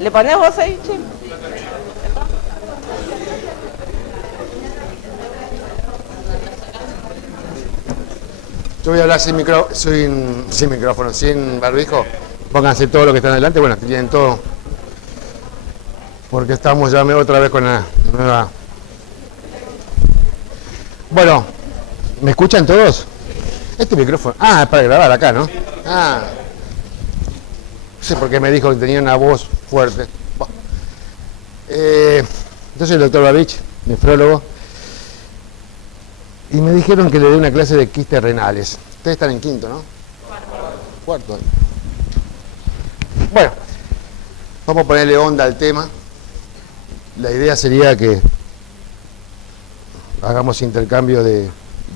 ¿Le ponés vos ahí, che? Yo voy a hablar sin micrófono, sin barbijo. Pónganse todo lo que están adelante. Bueno, aquí tienen todo. Porque estamos ya otra vez con la nueva. Bueno, ¿me escuchan todos? Este micrófono. Ah, es para grabar acá, ¿no? Ah. No sé por qué me dijo que tenía una voz fuerte. Bueno. Yo soy el doctor Babich, nefrólogo. Y me dijeron que le dé una clase de quistes renales. Ustedes están en quinto, ¿no? Cuarto. Bueno, vamos a ponerle onda al tema. La idea sería que hagamos intercambio de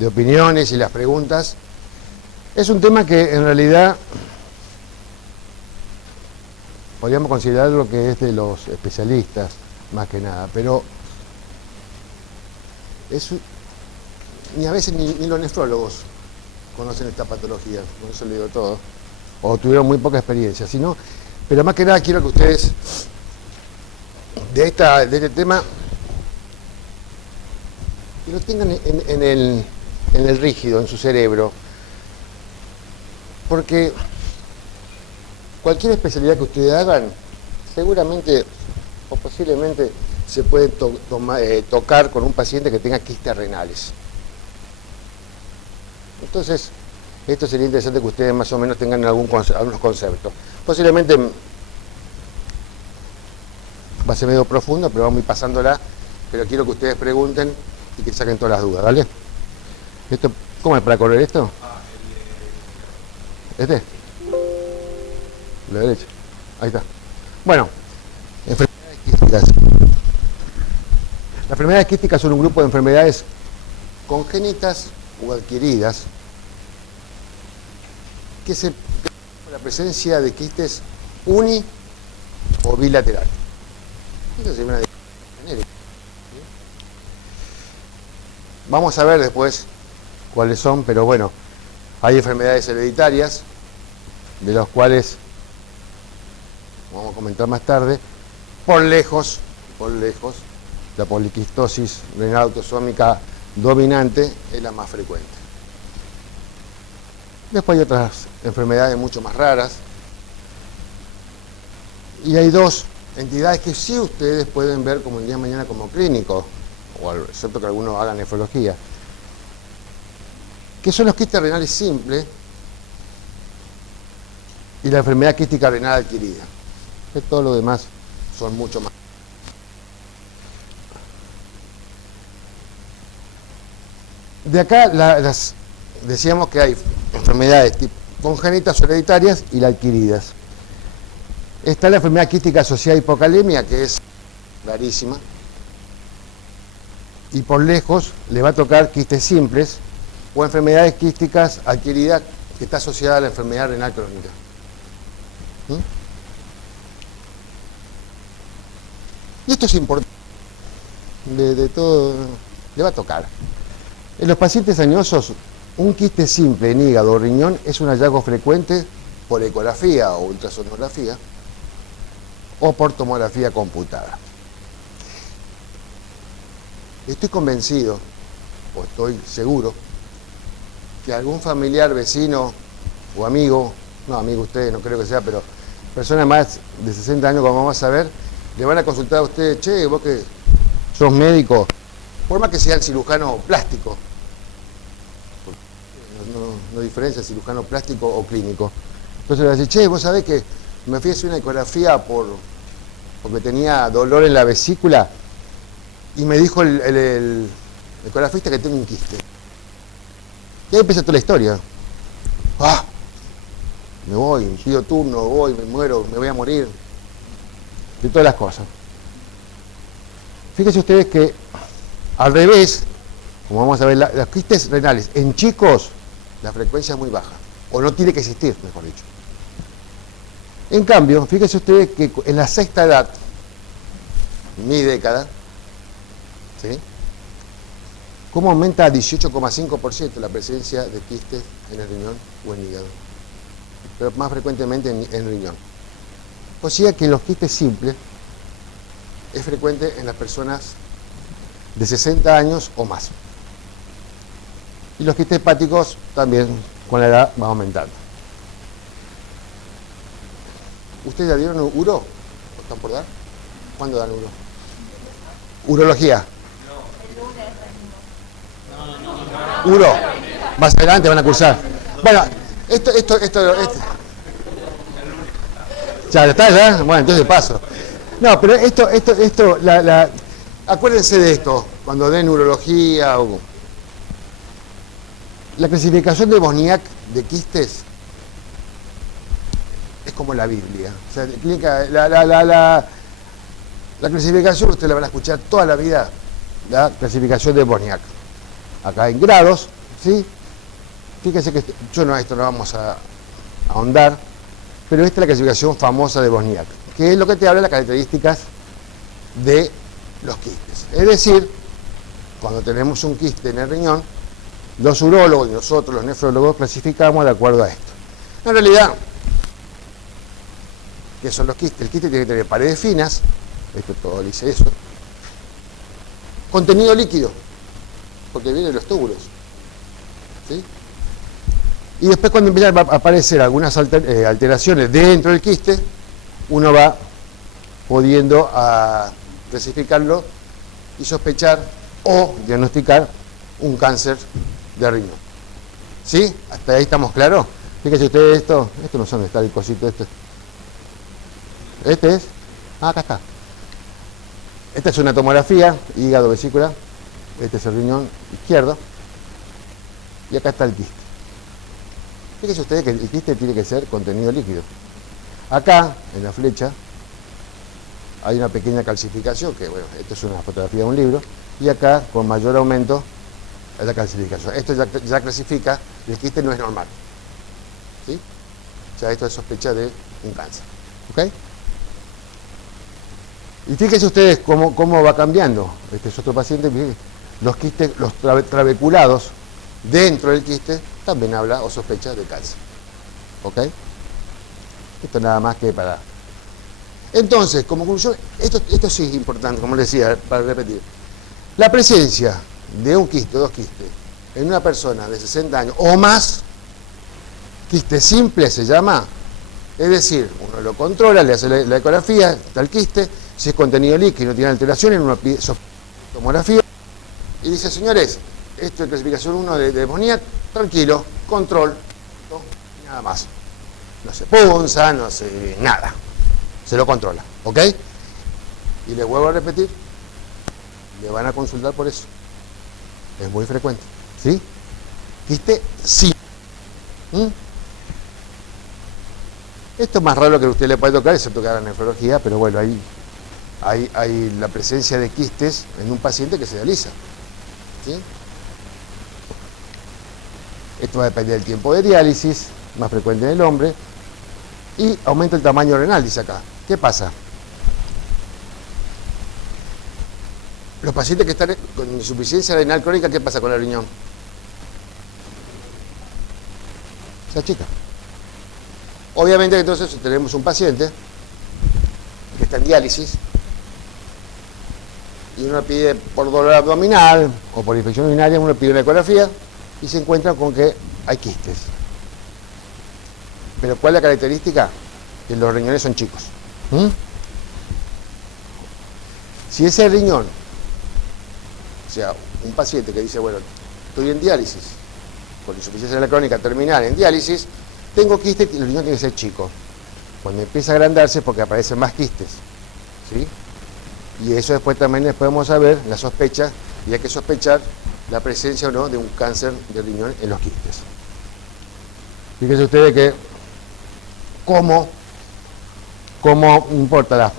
opiniones y las preguntas. Es un tema que en realidad podríamos considerar lo que es de los especialistas, más que nada, pero ni a veces ni los nefrólogos conocen esta patología, por eso le digo todo, o tuvieron muy poca experiencia, pero más que nada quiero que ustedes de este tema que lo tengan en el rígido, en su cerebro, porque cualquier especialidad que ustedes hagan, seguramente o posiblemente se puede tocar con un paciente que tenga quistes renales. Entonces, esto sería interesante que ustedes más o menos tengan algunos conceptos. Posiblemente va a ser medio profundo, pero vamos a ir pasándola. Pero quiero que ustedes pregunten y que saquen todas las dudas, ¿vale? ¿Esto, cómo es para correr esto? ¿Este? La derecha. Ahí está. Bueno, enfermedades quísticas. Las enfermedades quísticas son un grupo de enfermedades congénitas o adquiridas que se por la presencia de quistes uni o bilateral. Esa sería una definición genérica. Vamos a ver después cuáles son, pero bueno, hay enfermedades hereditarias, de las cuales vamos a comentar más tarde. Por lejos, la poliquistosis renal autosómica dominante es la más frecuente. Después hay otras enfermedades mucho más raras. Y hay dos entidades que sí ustedes pueden ver como el día de mañana como clínicos, o excepto que algunos hagan nefrología, que son los quistes renales simples y la enfermedad quística renal adquirida. Que todo lo demás son mucho más. De acá decíamos que hay enfermedades congénitas o hereditarias y las adquiridas. Está la enfermedad quística asociada a hipocalemia, que es rarísima. Y por lejos le va a tocar quistes simples o enfermedades quísticas adquiridas que está asociada a la enfermedad renal crónica. Y esto es importante. De todo, le va a tocar. En los pacientes añosos, un quiste simple en hígado o riñón es un hallazgo frecuente por ecografía o ultrasonografía o por tomografía computada. Estoy convencido, o estoy seguro, que algún familiar, vecino o amigo, no amigo ustedes, no creo que sea, pero personas más de 60 años, como vamos a ver, le van a consultar a ustedes: che, vos que sos médico, por más que sea el cirujano plástico, no diferencia cirujano plástico o clínico. Entonces le va a decir: che, vos sabés que me fui a hacer una ecografía porque tenía dolor en la vesícula y me dijo el ecografista que tengo un quiste. Y ahí empieza toda la historia. ¡Ah! Me voy, pido turno, voy, me muero, me voy a morir. Y todas las cosas. Fíjense ustedes que al revés, como vamos a ver, las quistes renales en chicos, la frecuencia es muy baja, o no tiene que existir, mejor dicho. En cambio, fíjense ustedes que en la sexta edad, mi década, ¿sí?, cómo aumenta a 18,5% la presencia de quistes en el riñón o en el hígado, pero más frecuentemente en el riñón. Consiga que los quistes simples es frecuente en las personas de 60 años o más. Y los quistes hepáticos también con la edad van aumentando. ¿Ustedes ya dieron uro? ¿O están por dar? ¿Cuándo dan uro? Urología. Uro. Más adelante van a cursar. Bueno, esto. Ya está, ya. Bueno, entonces paso. No, pero acuérdense de esto, cuando den urología o... La clasificación de Bosniak de quistes es como la Biblia. O sea, la clasificación, ustedes la van a escuchar toda la vida, la clasificación de Bosniak. Acá en grados, ¿sí? Fíjense que esto no vamos a ahondar, pero esta es la clasificación famosa de Bosniak, que es lo que te habla de las características de los quistes. Es decir, cuando tenemos un quiste en el riñón, los urólogos y nosotros, los nefrólogos, clasificamos de acuerdo a esto. En realidad, ¿qué son los quistes? El quiste tiene que tener paredes finas, esto todo dice eso, contenido líquido, porque vienen los túbulos, ¿sí? Y después cuando empiezan a aparecer algunas alteraciones dentro del quiste, uno va pudiendo clasificarlo y sospechar o diagnosticar un cáncer de riñón. ¿Sí? ¿Hasta ahí estamos claros? Fíjense ustedes esto no sé dónde está el cosito este. Este es, acá está. Esta es una tomografía, hígado, vesícula, este es el riñón izquierdo, y acá está el quiste. Fíjense ustedes que el quiste tiene que ser contenido líquido. Acá, en la flecha, hay una pequeña calcificación, que bueno, esto es una fotografía de un libro, y acá, con mayor aumento, es la calcificación. Esto ya clasifica, el quiste no es normal. ¿Sí? Ya esto es sospecha de un cáncer. ¿Ok? Y fíjense ustedes cómo va cambiando. Este es otro paciente, los quistes, los trabeculados dentro del quiste, también habla o sospecha de cáncer. ¿Ok? Esto nada más que para... Entonces, como conclusión, esto sí es importante, como les decía, para repetir. La presencia de un quiste o dos quistes en una persona de 60 años o más, quiste simple se llama, es decir, uno lo controla, le hace la ecografía, está el quiste, si es contenido líquido y no tiene alteraciones, uno pide tomografía y dice, señores, esto es clasificación 1 de Bosniak, tranquilo, control, nada más. No se punza, no se... nada. Se lo controla, ¿ok? Y les vuelvo a repetir, le van a consultar por eso. Es muy frecuente, ¿sí? Quiste sí. Esto es más raro que a usted le puede tocar, excepto que haga nefrología, pero bueno, hay la presencia de quistes en un paciente que se dializa, ¿sí? Esto va a depender del tiempo de diálisis, más frecuente en el hombre, y aumenta el tamaño renal, dice acá. ¿Qué pasa? Los pacientes que están con insuficiencia renal crónica, ¿qué pasa con el riñón? Se achica. Obviamente entonces tenemos un paciente que está en diálisis y uno pide por dolor abdominal o por infección urinaria, uno pide una ecografía y se encuentra con que hay quistes. Pero ¿cuál es la característica? Que los riñones son chicos. Si ese riñón, o sea, un paciente que dice, bueno, estoy en diálisis, con insuficiencia renal crónica terminal en diálisis, tengo quistes y el riñón tiene que ser chico. Cuando empieza a agrandarse es porque aparecen más quistes, ¿sí? Y eso después también les podemos saber la sospecha, y hay que sospechar la presencia o no de un cáncer de riñón en los quistes. Fíjense ustedes que cómo importa, las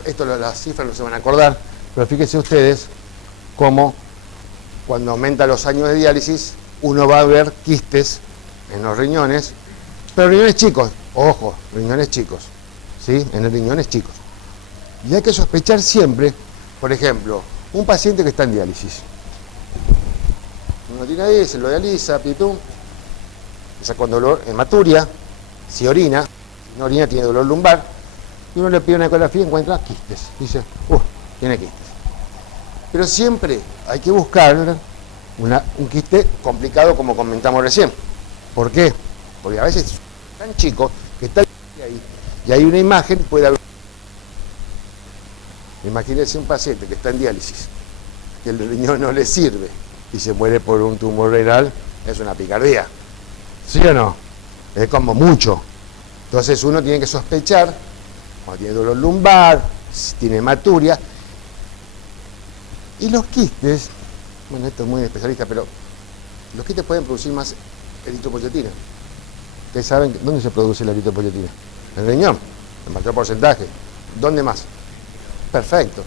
cifras no se van a acordar, pero fíjense ustedes cómo cuando aumenta los años de diálisis uno va a ver quistes en los riñones, pero riñones chicos, ojo, riñones chicos, ¿sí? En los riñones chicos. Y hay que sospechar siempre, por ejemplo, un paciente que está en diálisis. Uno tiene ahí, se lo dializa, pitum, está con dolor hematuria, si orina, si no orina tiene dolor lumbar, Y uno le pide una ecografía y encuentra quistes. Dice, tiene quistes. Pero siempre hay que buscar un quiste complicado como comentamos recién. ¿Por qué? Porque a veces es tan chico que está ahí y hay una imagen, puede haber. Imagínense un paciente que está en diálisis, que el riñón no le sirve y se muere por un tumor renal, es una picardía. ¿Sí o no? Es como mucho. Entonces uno tiene que sospechar, cuando tiene dolor lumbar, si tiene hematuria. Y los quistes, bueno, esto es muy especialista, pero los quistes pueden producir más eritropoyetina. Ustedes saben dónde se produce la eritropoyetina. En el riñón, en mayor porcentaje. ¿Dónde más? Perfecto,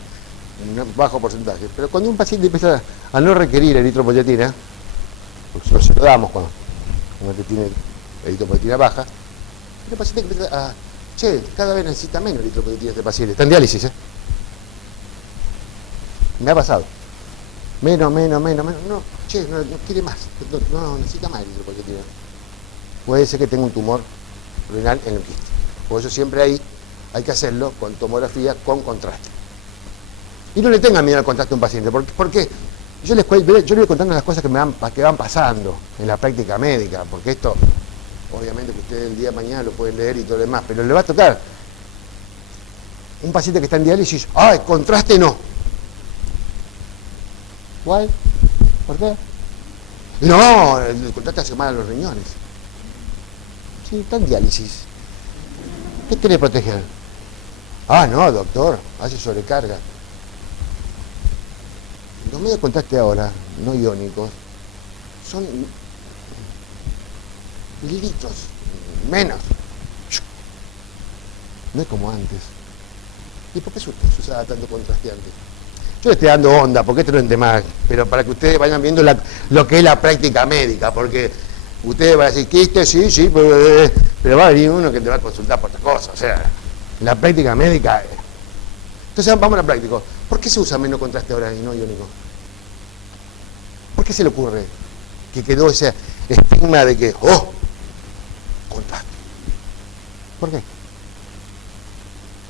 en un bajo porcentaje. Pero cuando un paciente empieza a no requerir eritropoyetina, porque nosotros se lo damos cuando tiene eritropoyetina baja, el paciente que empieza a, cada vez necesita menos eritropoyetina este paciente. Está en diálisis, ¿eh? Me ha pasado. Menos. No, no quiere más. No necesita más eritropoyetina. Puede ser que tenga un tumor renal en el quiste. Por eso siempre ahí hay que hacerlo con tomografía con contraste. Y no le tengan miedo al contraste a un paciente. ¿Por qué? Yo les voy contando las cosas que van pasando en la práctica médica, porque esto, obviamente que ustedes el día de mañana lo pueden leer y todo lo demás, pero le va a tocar. Un paciente que está en diálisis, ¡ay, contraste no! ¿Cuál? ¿Por qué? No, el contraste hace mal a los riñones. Sí, está en diálisis. ¿Qué quiere proteger? Ah, no, doctor, hace sobrecarga. Los medios de contraste ahora, no iónicos, son mililitros, menos. No es como antes. ¿Y por qué se usaba tanto contraste antes? Yo le estoy dando onda, porque esto no es un tema, pero para que ustedes vayan viendo lo que es la práctica médica, porque ustedes van a decir, quiste, sí, pero va a venir uno que te va a consultar por otra cosa, o sea, la práctica médica. Entonces vamos a la práctica. ¿Por qué se usa menos contraste ahora y no iónico? ¿Por qué se le ocurre que quedó ese estigma de que, contraste? ¿Por qué?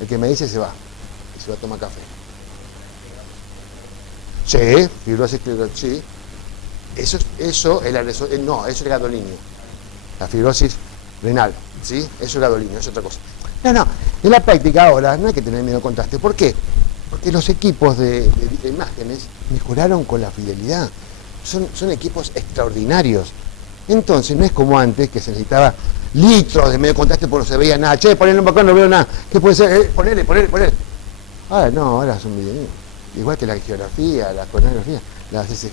El que me dice se va, y se va a tomar café. Sí, fibrosis, sí. Eso es el gadolinio. La fibrosis renal, ¿sí? Eso es gadolinio, es otra cosa. No, en la práctica ahora no hay que tener miedo al contraste. ¿Por qué? Porque los equipos de imágenes mejoraron con la fidelidad. Son equipos extraordinarios. Entonces no es como antes que se necesitaba litros de medio contraste porque no se veía nada. Ponele un poco, no veo nada. ¿Qué puede ser? Ponele. Ahora no, ahora son videos. Igual que la geografía, la coronografía, la CCG.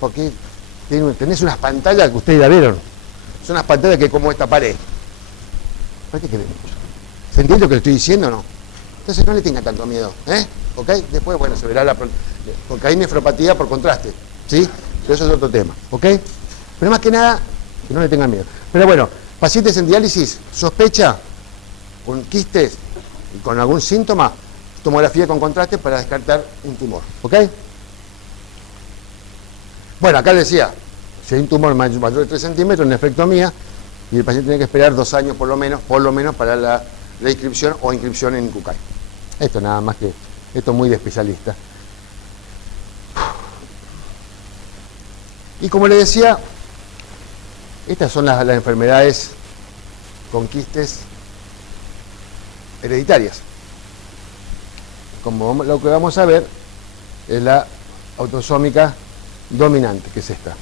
Porque tenés unas pantallas que ustedes ya vieron. Son unas pantallas que como esta pared. ¿Para qué querés mucho? ¿Se entiende lo que le estoy diciendo o no? Entonces no le tengan tanto miedo, ¿ok? Después, bueno, se verá porque hay nefropatía por contraste, ¿sí? Pero eso es otro tema, ¿ok? Pero más que nada, que no le tengan miedo. Pero bueno, pacientes en diálisis, sospecha, con quistes y con algún síntoma, tomografía con contraste para descartar un tumor, ¿ok? Bueno, acá decía, si hay un tumor mayor de 3 centímetros, nefrectomía, y el paciente tiene que esperar 2 años por lo menos para la inscripción o inscripción en CUCAI. Esto nada más que, esto es muy de especialista. Y como les decía, estas son las enfermedades con quistes hereditarias. Como lo que vamos a ver es la autosómica dominante, que es esta.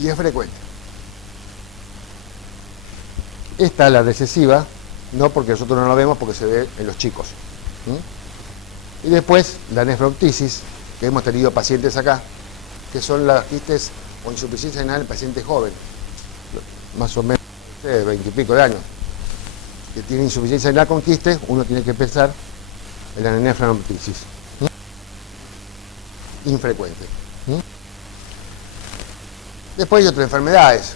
Y es frecuente. Esta es la recesiva, no porque nosotros no la vemos, porque se ve en los chicos. Y después la nefroptisis, que hemos tenido pacientes acá, que son las quistes o insuficiencia renal en pacientes jóvenes, más o menos de 20 y pico de años, que tiene insuficiencia renal con quistes, uno tiene que pensar en la nefroptisis. Infrecuente. Después hay otras enfermedades.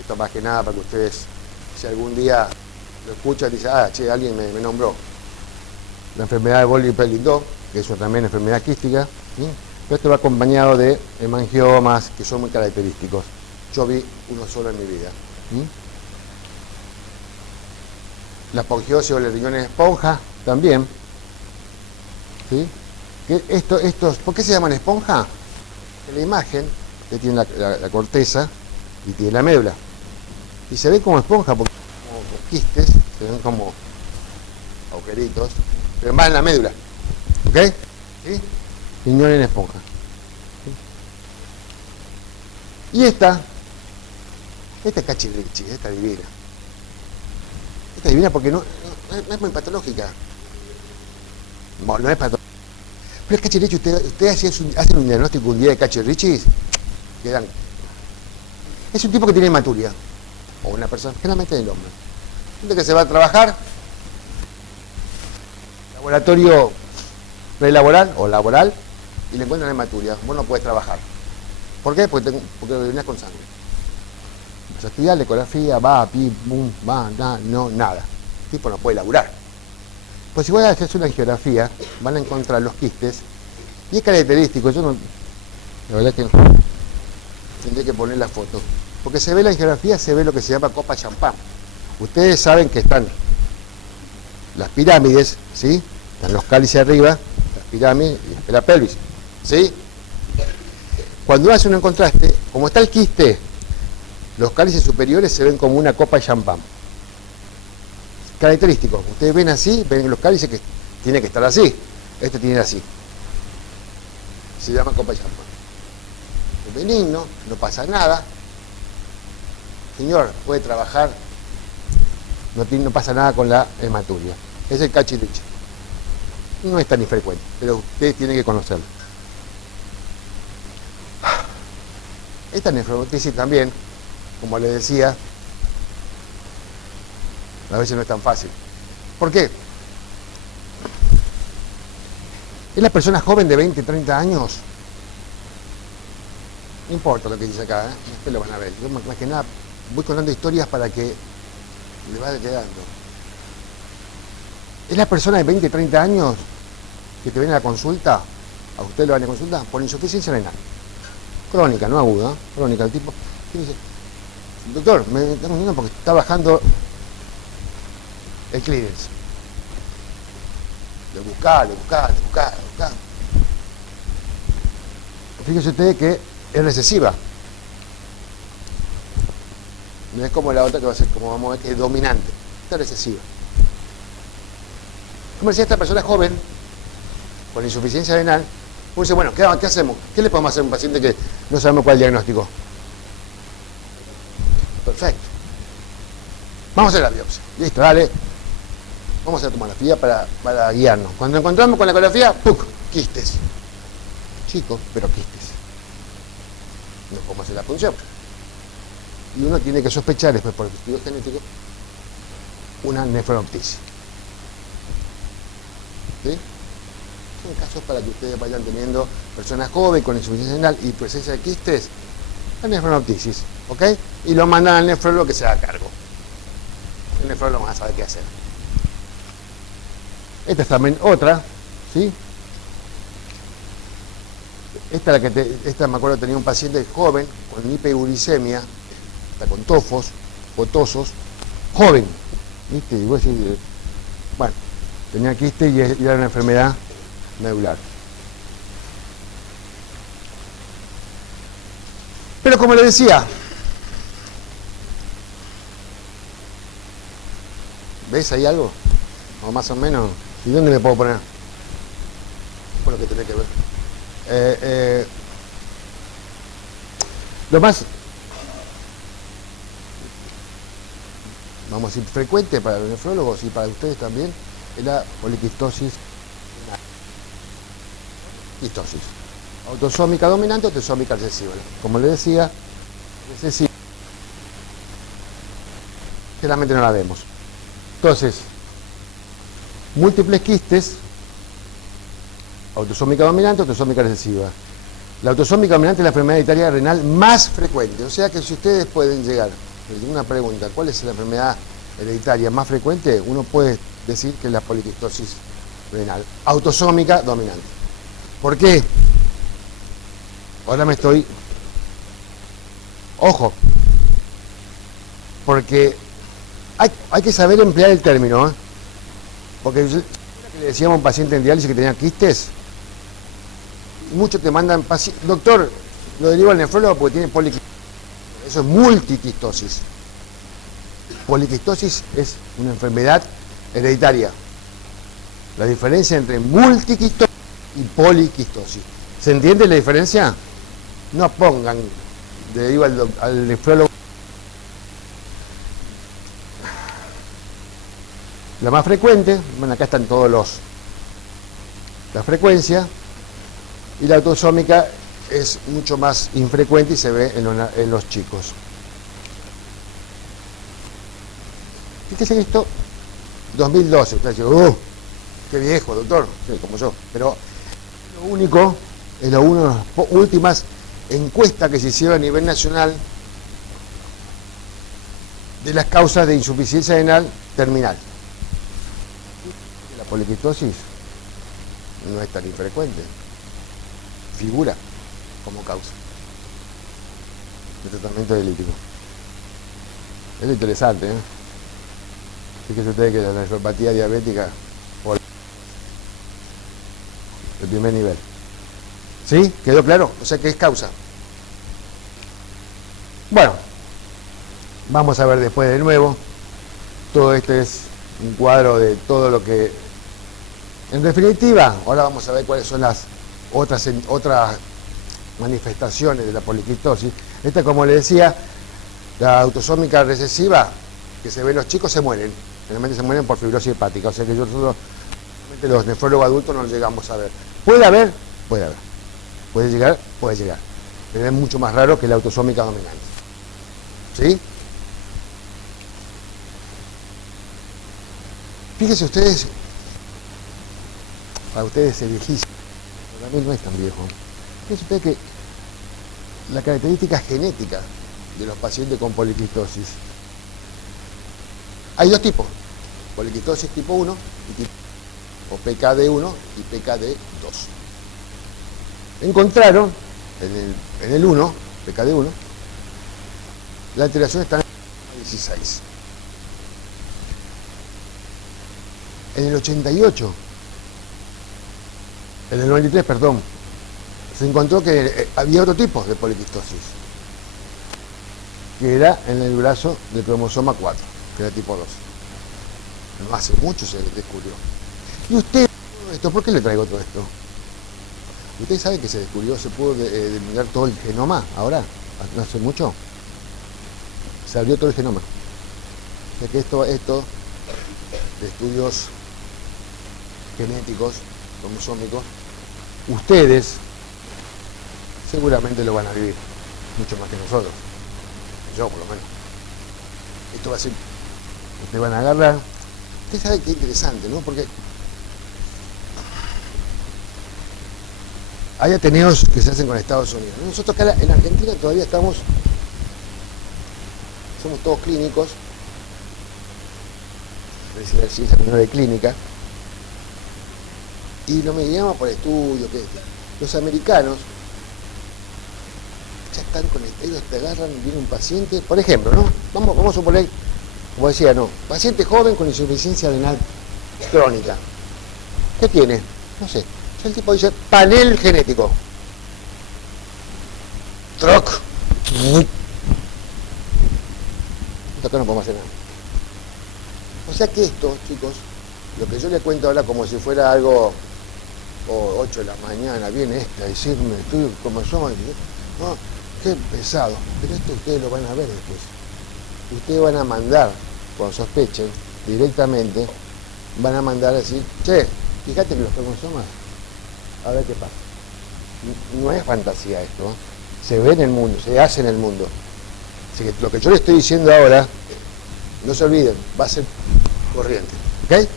Esto más que nada para que ustedes, si algún día lo escuchan, dicen, alguien me nombró. La enfermedad de Boli-Pellindo, que es también enfermedad quística. Pero esto va acompañado de hemangiomas, que son muy característicos. Yo vi uno solo en mi vida. la apogeosis o el riñón en esponja también. ¿Sí? ¿Por qué se llaman esponja? En la imagen, usted tiene la corteza y tiene la médula. Y se ve como esponja porque son como quistes, se ven como agujeritos, pero más en la médula. ¿Ok? ¿Sí? Riñón en esponja. ¿Sí? Y esta es cachirrichi, esta divina. Esta divina porque no es muy patológica. Bueno, no es patológica. Pero el cachirrichi, ustedes hacen un diagnóstico un día de cachirrichis, quedan. Es un tipo que tiene hematuria. O una persona, generalmente del hombre. Gente que se va a trabajar, laboratorio prelaboral o laboral, y le encuentran hematuria. Vos no puedes trabajar. ¿Por qué? Porque venís con sangre. Vas a estudiar la ecografía, va, pim, pum, va, nada. El tipo no puede laburar. Pues si vos haces una angiografía, van a encontrar los quistes, y es característico, yo no, la verdad que tendré que poner la foto, porque se ve la angiografía, se ve lo que se llama copa champán. Ustedes saben que están las pirámides, ¿sí? Están los cálices arriba, las pirámides y la pelvis, ¿sí? Cuando hace un contraste, como está el quiste, los cálices superiores se ven como una copa de champán. Característico, ustedes ven así, ven los cálices que tiene que estar así. Este tiene así. Se llama copa de champán. Es benigno, no pasa nada. Señor, puede trabajar, no pasa nada con la hematuria. Es el cachirrichi. No es tan infrecuente, pero ustedes tienen que conocerlo. Esta nefrotisis también, como les decía, a veces no es tan fácil. ¿Por qué? Es la persona joven de 20, 30 años. No importa lo que dice acá, ustedes lo van a ver. Yo más que nada voy contando historias para que le vaya quedando. Es la persona de 20, 30 años que te viene a la consulta, a usted le van a consulta, por insuficiencia renal. Crónica, no aguda, crónica. El tipo dice, doctor, me está consultando porque está bajando el clearance. Le buscá. Fíjese usted que es recesiva. No es como la otra que va a ser, como vamos a ver, que es dominante. Esta es recesiva. Como decía, esta persona es joven, con insuficiencia renal, uno dice, bueno, ¿qué hacemos? ¿Qué le podemos hacer a un paciente que no sabemos cuál es el diagnóstico? Perfecto. Vamos a hacer la biopsia. Listo, dale. Vamos a hacer la tomografía para guiarnos. Cuando encontramos con la ecografía, ¡puc! Quistes. Chicos, pero quistes. No podemos hacer la punción. Y uno tiene que sospechar, después por el estudio genético, una nefroptisis. ¿Sí? Son casos para que ustedes vayan teniendo personas jóvenes con insuficiencia renal y presencia de quistes, la nefroptisis, ¿ok? Y lo mandan al nefrólogo que se haga cargo. El nefrólogo va a saber qué hacer. Esta es también otra, ¿sí? Esta me acuerdo tenía un paciente joven con hiperuricemia, está con tofos, potosos, joven, ¿viste? Y vos decís, bueno, tenía quiste y era una enfermedad medular. Pero como le decía, ¿ves ahí algo? O más o menos. ¿Y dónde me puedo poner? Por lo que tenés que ver. Lo más, vamos a decir, frecuente para los nefrólogos y para ustedes también, es la poliquistosis. Quistosis. Autosómica dominante o autosómica recesiva. Como les decía, recesiva. Generalmente no la vemos. Entonces, múltiples quistes, autosómica dominante, autosómica recesiva. La autosómica dominante es la enfermedad hereditaria renal más frecuente. O sea que si ustedes pueden llegar, una pregunta, ¿cuál es la enfermedad hereditaria más frecuente? Uno puede decir que es la poliquistosis renal. Autosómica dominante. ¿Por qué? Ahora me estoy... Ojo. Porque Hay que saber emplear el término, ¿eh? Porque le decíamos a un paciente en diálisis que tenía quistes, y muchos te mandan, doctor, lo derivo al nefrólogo porque tiene poliquistosis. Eso es multiquistosis. Poliquistosis es una enfermedad hereditaria. La diferencia entre multiquistosis y poliquistosis. ¿Se entiende la diferencia? No pongan, derivo al nefrólogo. La más frecuente, bueno, acá están todos la frecuencia, y la autosómica es mucho más infrecuente y se ve en los chicos. Fíjese que esto, 2012, usted dice, qué viejo, doctor, sí, como yo, pero es una de las últimas encuestas que se hicieron a nivel nacional de las causas de insuficiencia renal terminal. La poliquistosis no es tan infrecuente, figura como causa de tratamiento dialítico. Es interesante, ¿eh? Fíjense ustedes que la nefropatía diabética el primer nivel. ¿Sí? ¿Quedó claro? O sea que es causa. Bueno, vamos a ver después de nuevo. Todo esto es un cuadro de todo lo que... En definitiva, ahora vamos a ver cuáles son las otras manifestaciones de la poliquistosis. Esta, como le decía, la autosómica recesiva, que se ve en los chicos, se mueren. Generalmente se mueren por fibrosis hepática. O sea que nosotros, los nefrólogos adultos, no los llegamos a ver. ¿Puede haber? Puede haber. ¿Puede llegar? Puede llegar. Pero es mucho más raro que la autosómica dominante. ¿Sí? Fíjense ustedes, para ustedes es viejísimo, para mí no es tan viejo. Fíjense ustedes que la característica genética de los pacientes con poliquistosis. Hay dos tipos, poliquistosis tipo 1 o PKD1 y PKD2. Encontraron en el 1, PKD1, la alteración está en el 16. En el 88, en el 93, perdón, se encontró que había otro tipo de poliquistosis, que era en el brazo del cromosoma 4, que era tipo 2. No hace mucho se descubrió. Y usted, ¿por qué le traigo todo esto? ¿Usted sabe que se descubrió, se pudo eliminar todo el genoma ahora? No hace mucho. Se abrió todo el genoma. O sea que esto de estudios genéticos, cromosómicos, ustedes seguramente lo van a vivir mucho más que nosotros. Yo, por lo menos. Esto va a ser... Ustedes van a agarrar... Usted sabe qué interesante, ¿no? Porque hay ateneos que se hacen con Estados Unidos. Nosotros acá en Argentina todavía somos todos clínicos, es decir, ciencia menor de clínica, y lo medíamos por estudio, que los americanos ya están con ellos, te agarran, viene un paciente, por ejemplo, ¿no? Vamos a suponer, como decía, paciente joven con insuficiencia renal crónica. ¿Qué tiene? No sé. El tipo dice, panel genético. Troc. Acá no podemos hacer nada. O sea que esto, chicos, lo que yo les cuento ahora como si fuera algo, 8 de la mañana, viene esta a decirme, estoy como soy, no, qué pesado. Pero esto ustedes lo van a ver después. Ustedes van a mandar, cuando sospechen, directamente, van a mandar a decir, che, fíjate que los cromosomas, a ver qué pasa. No es fantasía esto, ¿eh? Se ve en el mundo, se hace en el mundo. Así que lo que yo le estoy diciendo ahora, no se olviden, va a ser corriente. ¿Ok?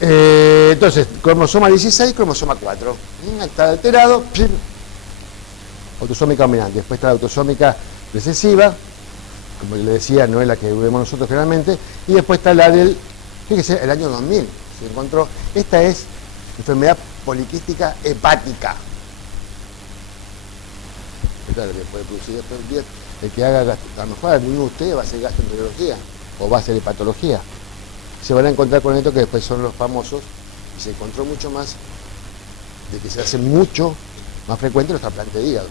Entonces, cromosoma 16, cromosoma 4. Está alterado, autosómica dominante. Después está la autosómica recesiva, como le decía, no es la que vemos nosotros generalmente. Y después está la del, fíjese, el año 2000 se encontró. Esta es enfermedad poliquística hepática. Claro, que puede producir después el que haga, a lo mejor alguno de ustedes va a hacer gastroenterología o va a hacer hepatología. Se van a encontrar con esto que después son los famosos, y se encontró mucho más de que se hace mucho más frecuente los trasplantes de hígado.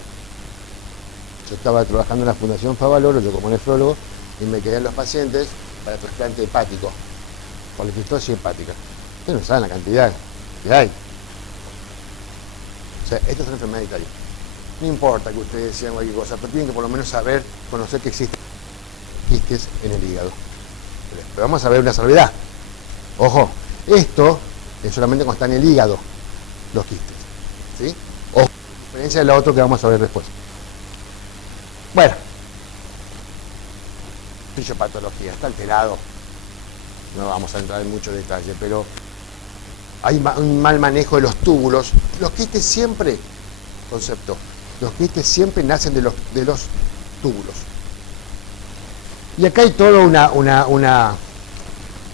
Yo estaba trabajando en la Fundación Favaloro, yo como nefrólogo, y me quedé en los pacientes para trasplante hepático, poliquistosis hepática. Ustedes no saben la cantidad que hay. O sea, esto es una enfermedad hereditaria. No importa que ustedes decían cualquier cosa, pero tienen que por lo menos saber, conocer que existen quistes en el hígado. Pero vamos a ver una salvedad. Ojo, esto es solamente cuando está en el hígado, los quistes. ¿Sí? Ojo, a diferencia de lo otro que vamos a ver después. Bueno, fisiopatología, está alterado. No vamos a entrar en mucho detalle, pero hay un mal manejo de los túbulos. Los quistes siempre, concepto, los quistes siempre nacen de los túbulos. Y acá hay toda una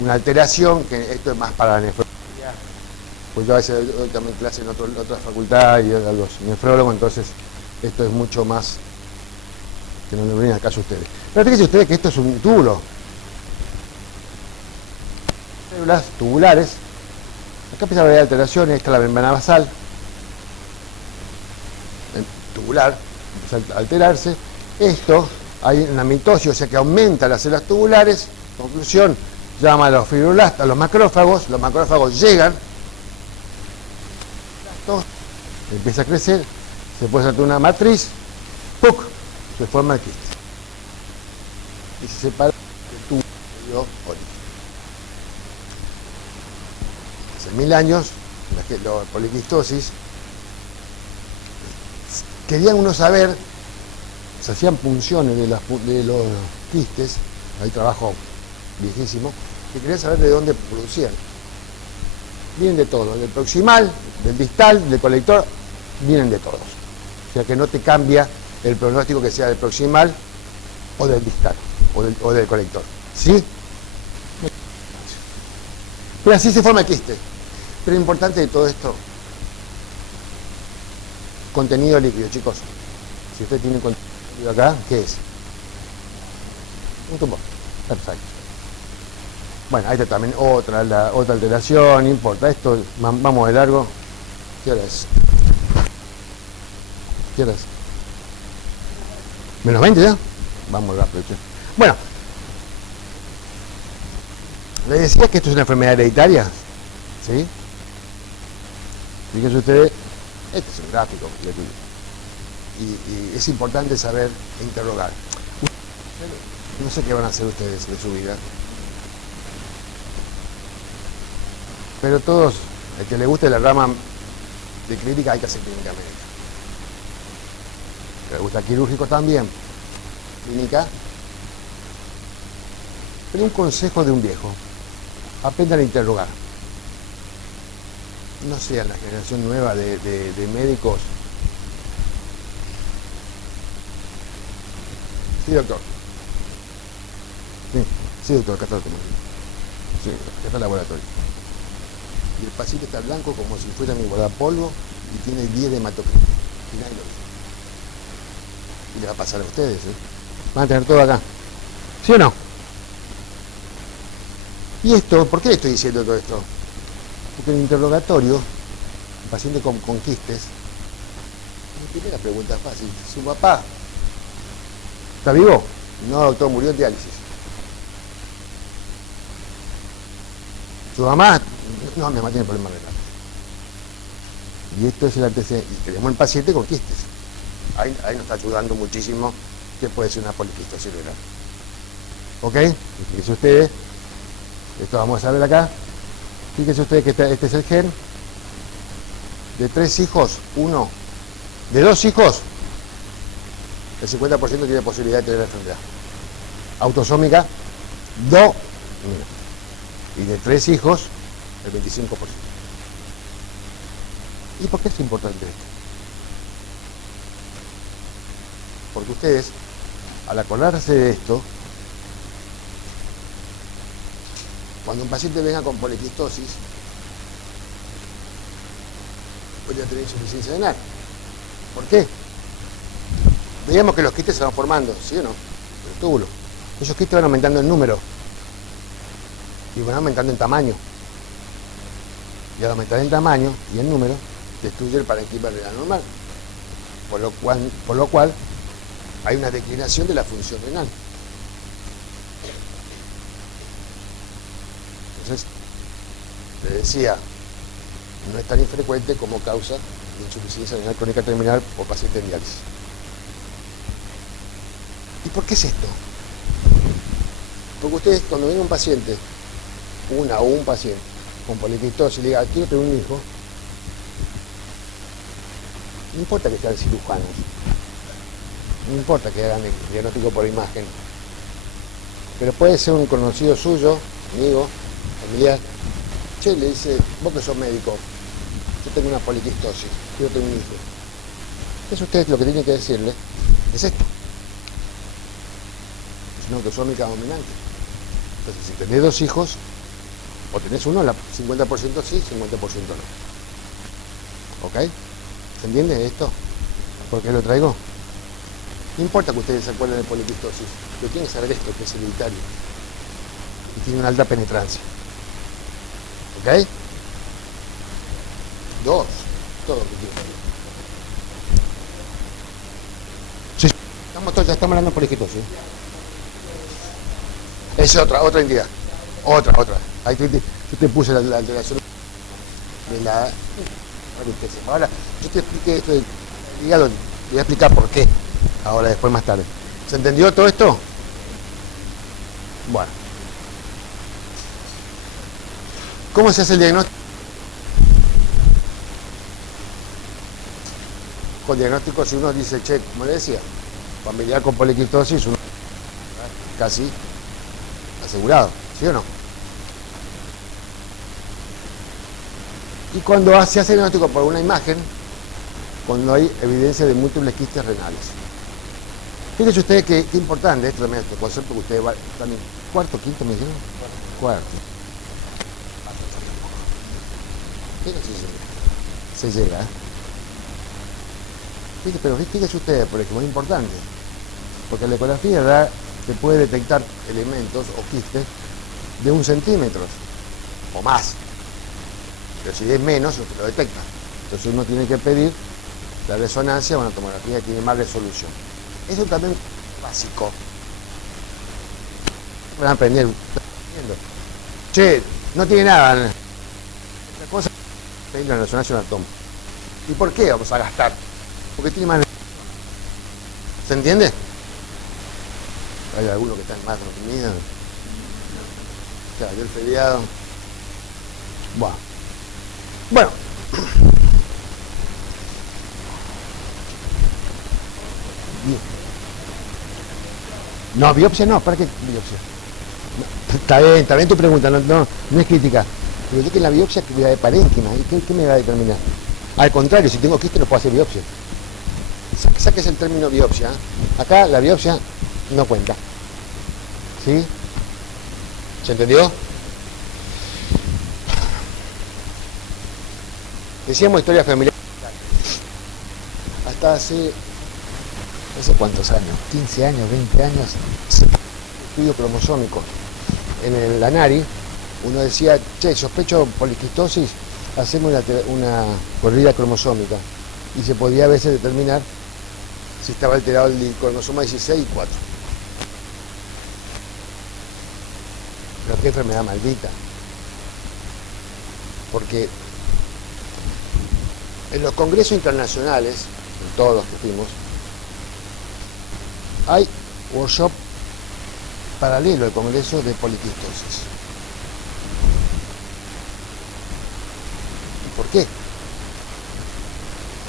alteración, que esto es más para la nefrología, pues yo a veces doy también clase en otra facultad y a los nefrólogos, entonces esto es mucho más que no le viene al caso a ustedes. Pero fíjense ustedes que esto es un túbulo. Células tubulares. Acá empieza a haber alteraciones, esta es la membrana basal. Tubular, empieza a alterarse. Esto, hay una mitosis, o sea que aumenta las células tubulares. Conclusión, llama a los fibroblastos, a los macrófagos llegan. Empieza a crecer, se puede hacer una matriz, ¡puc! Se forma el quiste. Y se separa el tubo que dio origen. Hace 1000 años, la poliquistosis, querían uno saber, se hacían punciones de los quistes, hay trabajo viejísimo, que querían saber de dónde producían. Vienen de todos, del proximal, del distal, del colector, vienen de todos. O sea que no te cambia el pronóstico que sea del proximal o del distal o del colector. ¿Sí? Pero así se forma el quiste. Pero lo importante de todo esto, contenido líquido, chicos. Si usted tiene contenido líquido acá, ¿qué es? Un tumor. Perfecto. Bueno, ahí está también otra alteración, no importa. Esto, vamos de largo. ¿Qué hora es? ¿Qué hora es? ¿Menos 20 ya? Vamos rápido, che. Bueno, les decía que esto es una enfermedad hereditaria, ¿sí? Fíjense ustedes, este es un gráfico, y es importante saber interrogar. No sé qué van a hacer ustedes de su vida, pero todos, el que le guste la rama de clínica, hay que hacer clínica médica. El que le gusta quirúrgico también, clínica. Pero un consejo de un viejo, aprendan a interrogar. No sean la generación nueva de médicos. Sí, doctor. Sí, doctor, acá está el comando. Sí, acá está el laboratorio. Y el paciente está blanco como si fuera mi guardapolvo y tiene 10 de hematocrit. Y nadie lo ve. Y le va a pasar a ustedes, ¿eh? Van a tener todo acá. ¿Sí o no? ¿Y esto? ¿Por qué le estoy diciendo todo esto? Porque en el interrogatorio, el paciente con quistes, la primera pregunta es fácil. ¿Su papá está vivo? No, doctor, murió en diálisis. ¿Su mamá? No, mi mamá tiene problemas renales. Y esto es el antecedente. Y tenemos el paciente con quistes. Ahí nos está ayudando muchísimo que puede ser una poliquistosis renal. ¿Ok? Fíjense ustedes. Esto vamos a ver acá. Fíjense ustedes que este es el gen. De 3 hijos, uno. De 2 hijos, el 50% tiene posibilidad de tener la enfermedad. Autosómica, y de 3 hijos, el 25%. ¿Y por qué es importante esto? Porque ustedes, al acordarse de esto, cuando un paciente venga con poliquistosis, puede tener insuficiencia renal. ¿Por qué? Veíamos que los quistes se van formando, ¿sí o no? El túbulo. Esos quistes van aumentando en número y van aumentando en tamaño. Y al aumentar en tamaño y en número, destruye el parénquima renal normal. Por lo cual hay una declinación de la función renal. Entonces, le decía, no es tan infrecuente como causa de insuficiencia renal crónica terminal o paciente en diálisis. ¿Y por qué es esto? Porque ustedes, cuando ven un paciente, una o un paciente con poliquistosis y le diga, quiero tener un hijo, no importa que sean cirujanos, no importa que hagan el diagnóstico por imagen, pero puede ser un conocido suyo, amigo, familiar. Che, le dice, vos que sos médico, yo tengo una poliquistosis, quiero tener un hijo. Entonces ustedes lo que tienen que decirle es esto. Es una autosómica dominante. Entonces, si tenés 2 hijos, o tenés uno, 50% sí, 50% no. ¿Ok? ¿Se entiende esto? ¿Por qué lo traigo? No importa que ustedes se acuerden de poliquistosis, pero tienen que saber esto, que es hereditario. Y tiene una alta penetrancia. ¿Ok? 2, todo lo que tiene. Sí, ya estamos hablando de poliquistosis. Es otra entidad. Otra. Ahí yo te puse la alteración de la... Ahora, yo te expliqué esto del hígado, te voy a explicar por qué. Ahora, después, más tarde. ¿Se entendió todo esto? Bueno. ¿Cómo se hace el diagnóstico? Con diagnóstico, si uno dice, che, como le decía, familiar con poliquistosis, uno casi asegurado, ¿sí o no? Y cuando se hace el diagnóstico por una imagen, cuando hay evidencia de múltiples quistes renales. Fíjense ustedes que importante esto también, este concepto que ustedes están en cuarto, quinto, me dijeron. Cuarto. Fíjense si se llega. Pero fíjense ustedes, por ejemplo, es importante, porque la ecografía se puede detectar elementos o quistes de 1 centímetro o más. Pero si es menos, lo detecta. Entonces uno tiene que pedir la resonancia o una tomografía que tiene más resolución. Eso también es básico. Van a aprender. Che, no tiene nada. La cosa es pedir la resonancia de una toma. ¿Y por qué vamos a gastar? Porque tiene más... ¿Se entiende? Hay algunos que están más dormidos. Cayó el feriado. Bueno. No, biopsia no, ¿para qué biopsia? No, está bien tu pregunta, no es crítica. Pero yo que en la biopsia que de parénquima, ¿qué me va a determinar? Al contrario, si tengo quiste no puedo hacer biopsia. Saques el término biopsia. Acá la biopsia no cuenta. ¿Sí? ¿Se entendió? Decíamos historia familiar. Hasta hace cuántos años, 15 años, 20 años, estudio cromosómico. En la NARI, uno decía, che, sospecho poliquistosis, hacemos una corrida cromosómica. Y se podía a veces determinar si estaba alterado el cromosoma 16 y 4. Pero qué enfermedad maldita. Porque en los congresos internacionales, en todos los que fuimos, hay workshop paralelo al congreso de poliquistosis. ¿Y por qué? A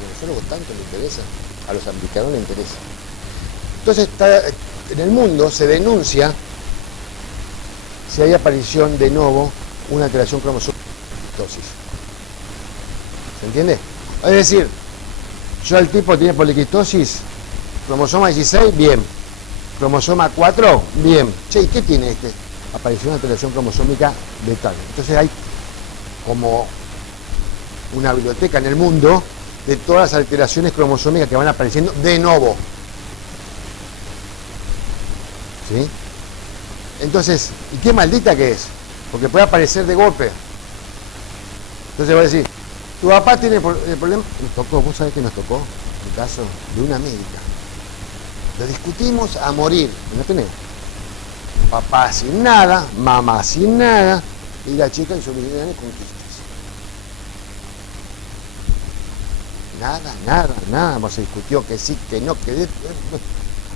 los neurólogos tanto le interesa, a los americanos les interesa. Entonces en el mundo se denuncia si hay aparición de nuevo una alteración cromosómica de poliquistosis. ¿Se entiende? Es decir, yo el tipo tiene poliquistosis, cromosoma 16, bien. Cromosoma 4, bien. Che, ¿y qué tiene este? Aparición de alteración cromosómica de tal. Entonces hay como una biblioteca en el mundo de todas las alteraciones cromosómicas que van apareciendo de nuevo. ¿Sí? Entonces, ¿y qué maldita que es? Porque puede aparecer de golpe. Entonces va a decir, tu papá tiene el problema. Nos tocó, vos sabés que nos tocó el caso de una médica. Lo discutimos a morir. ¿No tenés? Papá sin nada, mamá sin nada, y la chica en sus 19 años con quistes. Nada. Se discutió que sí, que no, que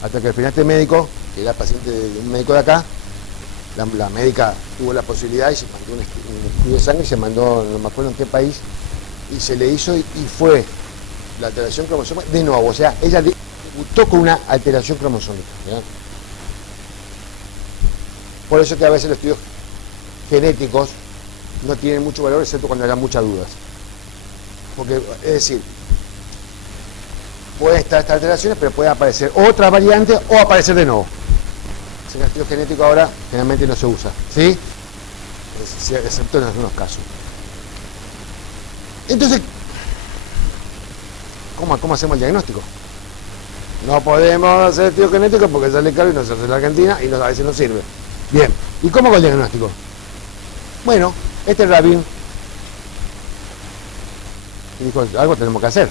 hasta que al final este médico, que era paciente de un médico de acá, la médica tuvo la posibilidad y se mandó un estudio de sangre y se mandó, no me acuerdo en qué país, y se le hizo y fue la alteración cromosómica de nuevo. O sea, ella debutó con una alteración cromosómica. ¿Ya? Por eso que a veces los estudios genéticos no tienen mucho valor, excepto cuando hay muchas dudas. Porque, es decir, pueden estar estas alteraciones, pero puede aparecer otra variante o aparecer de nuevo. El estudio genético ahora generalmente no se usa, ¿sí? Excepto en algunos casos. Entonces, ¿cómo hacemos el diagnóstico? No podemos hacer estudio genético porque sale caro y no se hace en la Argentina y a veces no sirve. Bien, ¿y cómo hago el diagnóstico? Bueno, este rabín dijo, algo tenemos que hacer.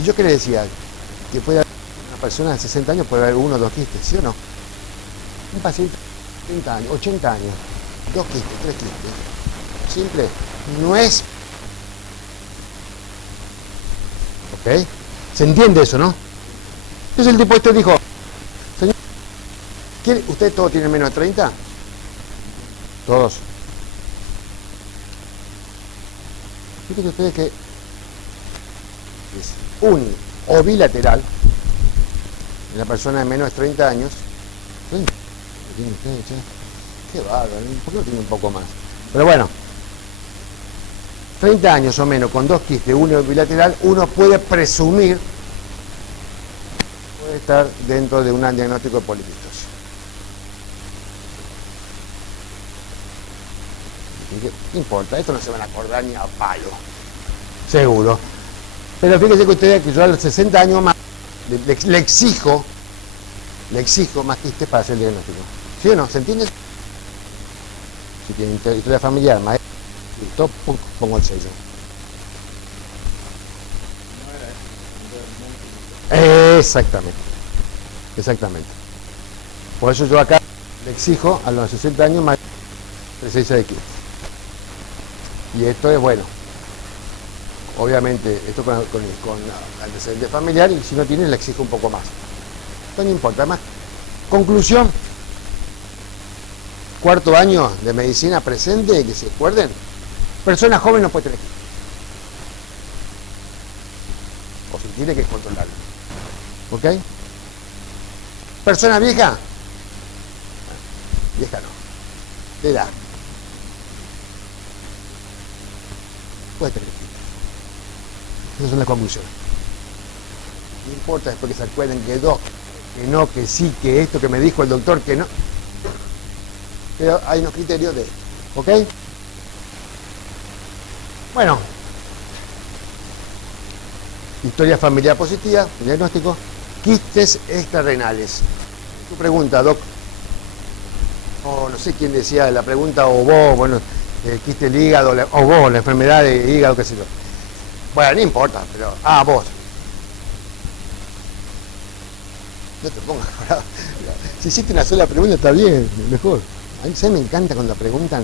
Y yo que le decía, que puede haber una persona de 60 años, puede haber 1 o 2 quistes, ¿sí o no? Un paciente de 30 años, 80 años, 2 quistes, 3 quistes. Simple, no es. ¿Ok? ¿Se entiende eso, no? Entonces el tipo este dijo, señor, ¿ustedes todos tienen menos de 30? Todos. Fíjense ustedes que es uni o bilateral en la persona de menos de 30 años. ¿Qué tiene ustedes, che? Qué bárbaro, ¿por qué no tiene un poco más? Pero bueno, 30 años o menos con 2 quistes, uni o bilateral, uno puede presumir puede estar dentro de un diagnóstico de poliquistosis. ¿Qué importa? Esto no se van a acordar ni a palo. Seguro. Pero fíjese que ustedes que yo a los 60 años más le exijo más quistes para hacer el diagnóstico. ¿Sí o no? ¿Se entiende? Si tiene historia familiar, más listo, pongo el sello. Exactamente. Por eso yo acá le exijo a los 60 años más presencia de quistes. Y esto es bueno. Obviamente, esto con antecedente familiar, y si no tiene, le exijo un poco más. Esto no importa más. Conclusión. 4º año de medicina presente, que se acuerden. Persona joven no puede tener quistes. O si tiene que controlarlo. ¿Ok? Persona vieja. Vieja no. De edad. Puede tener quistes. Esas son las conclusiones. No importa después que se acuerden que dos, que no, que sí, que esto que me dijo el doctor, que no. Pero hay unos criterios de... ¿Ok? Bueno. Historia familiar positiva, diagnóstico. Quistes extrarrenales. Tu pregunta, doc. No sé quién decía la pregunta, o vos, bueno, quiste el hígado, o vos, la enfermedad de hígado, qué sé yo. Bueno, no importa, pero... vos. No te pongas bravo. Si hiciste una sola pregunta está bien, mejor. A mí me encanta cuando preguntan.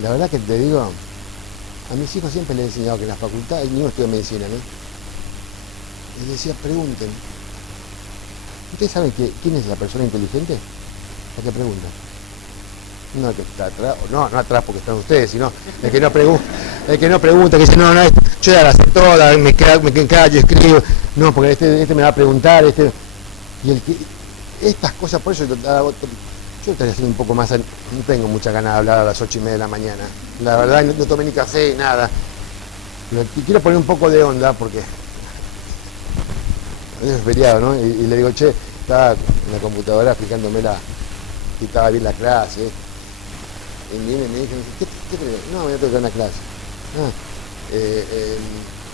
La verdad que te digo, a mis hijos siempre les he enseñado que en la facultad, ni uno estudia medicina, ¿no? Les decía, pregunten. ¿Ustedes saben quién es la persona inteligente? ¿A qué pregunta? No el que está atrás, no atrás porque están ustedes, sino el que no pregunta, que dice, no, yo ya la sé toda, me callo, escribo, no, porque este me va a preguntar, y estas cosas, por eso yo estaría haciendo un poco más, no tengo muchas ganas de hablar a las 8:30 de la mañana, la verdad no tomé ni café, nada, pero quiero poner un poco de onda, porque es feriado, ¿no? Y le digo, che, estaba en la computadora explicándome si estaba bien la clase, y me dicen, ¿qué no, me voy a tocar una clase.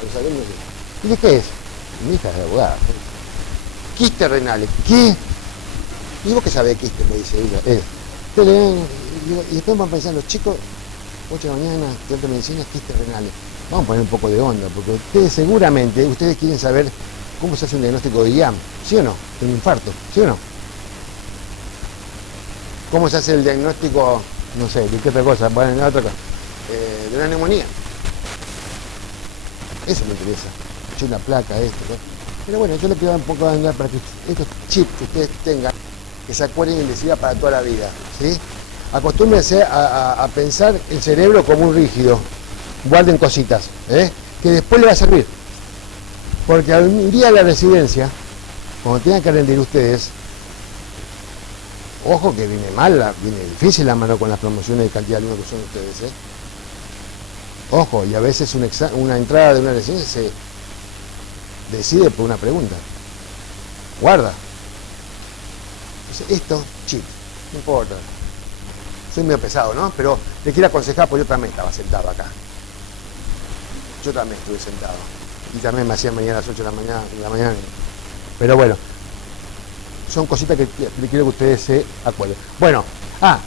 Los alumnos, ¿y de qué es? Mi hija es abogada. quistes renales. ¿Qué? ¿Y vos qué sabés de quistes? Me dice ella. Y después van pensando, chicos, 8 de la mañana, estudiante de medicina, quistes renales. Vamos a poner un poco de onda, porque ustedes seguramente, ustedes quieren saber cómo se hace un diagnóstico de IAM, ¿sí o no? De un infarto, ¿sí o no? ¿Cómo se hace el diagnóstico, no sé, de qué otra cosa? Bueno, de otra cosa. De una neumonía. Eso me interesa. He hecho una placa, esto, ¿no? Pero bueno, yo le quiero dar un poco de andar para que estos chips que ustedes tengan, que se acuerden y les sirva para toda la vida, ¿sí? Acostúmbrense a pensar el cerebro como un rígido. Guarden cositas, que después les va a servir. Porque un día de la residencia, cuando tengan que rendir ustedes, ojo que viene viene difícil la mano con las promociones de cantidad de alumnos que son ustedes, Ojo, y a veces una entrada de una residencia se decide por una pregunta. Guarda. Entonces, esto, chip, no importa. Soy medio pesado, ¿no? Pero le quiero aconsejar, porque yo también estaba sentado acá. Yo también estuve sentado. Y también me hacían mañana a las 8 de la mañana. Pero bueno, son cositas que quiero que ustedes se acuerden. Bueno,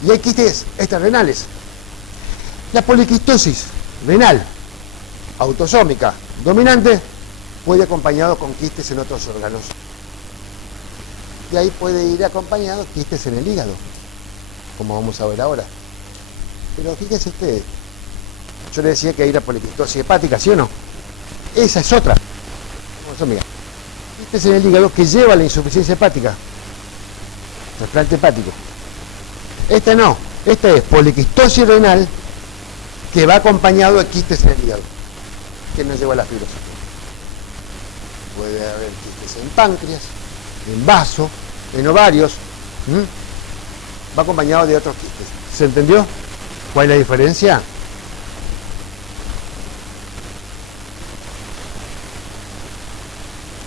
y hay quistes extrarrenales. La poliquistosis renal, autosómica, dominante, puede ir acompañado con quistes en otros órganos. Y ahí puede ir acompañado quistes en el hígado, como vamos a ver ahora. Pero fíjense ustedes, yo le decía que hay una poliquistosis hepática, ¿sí o no? Esa es otra. Autosómica. Quistes en el hígado que lleva a la insuficiencia hepática. Trasplante hepático. Esta no, esta es poliquistosis renal que va acompañado de quistes en el hígado, que no lleva a la fibrosis. Puede haber quistes en páncreas, en vaso, en ovarios, va acompañado de otros quistes. ¿Se entendió? ¿Cuál es la diferencia?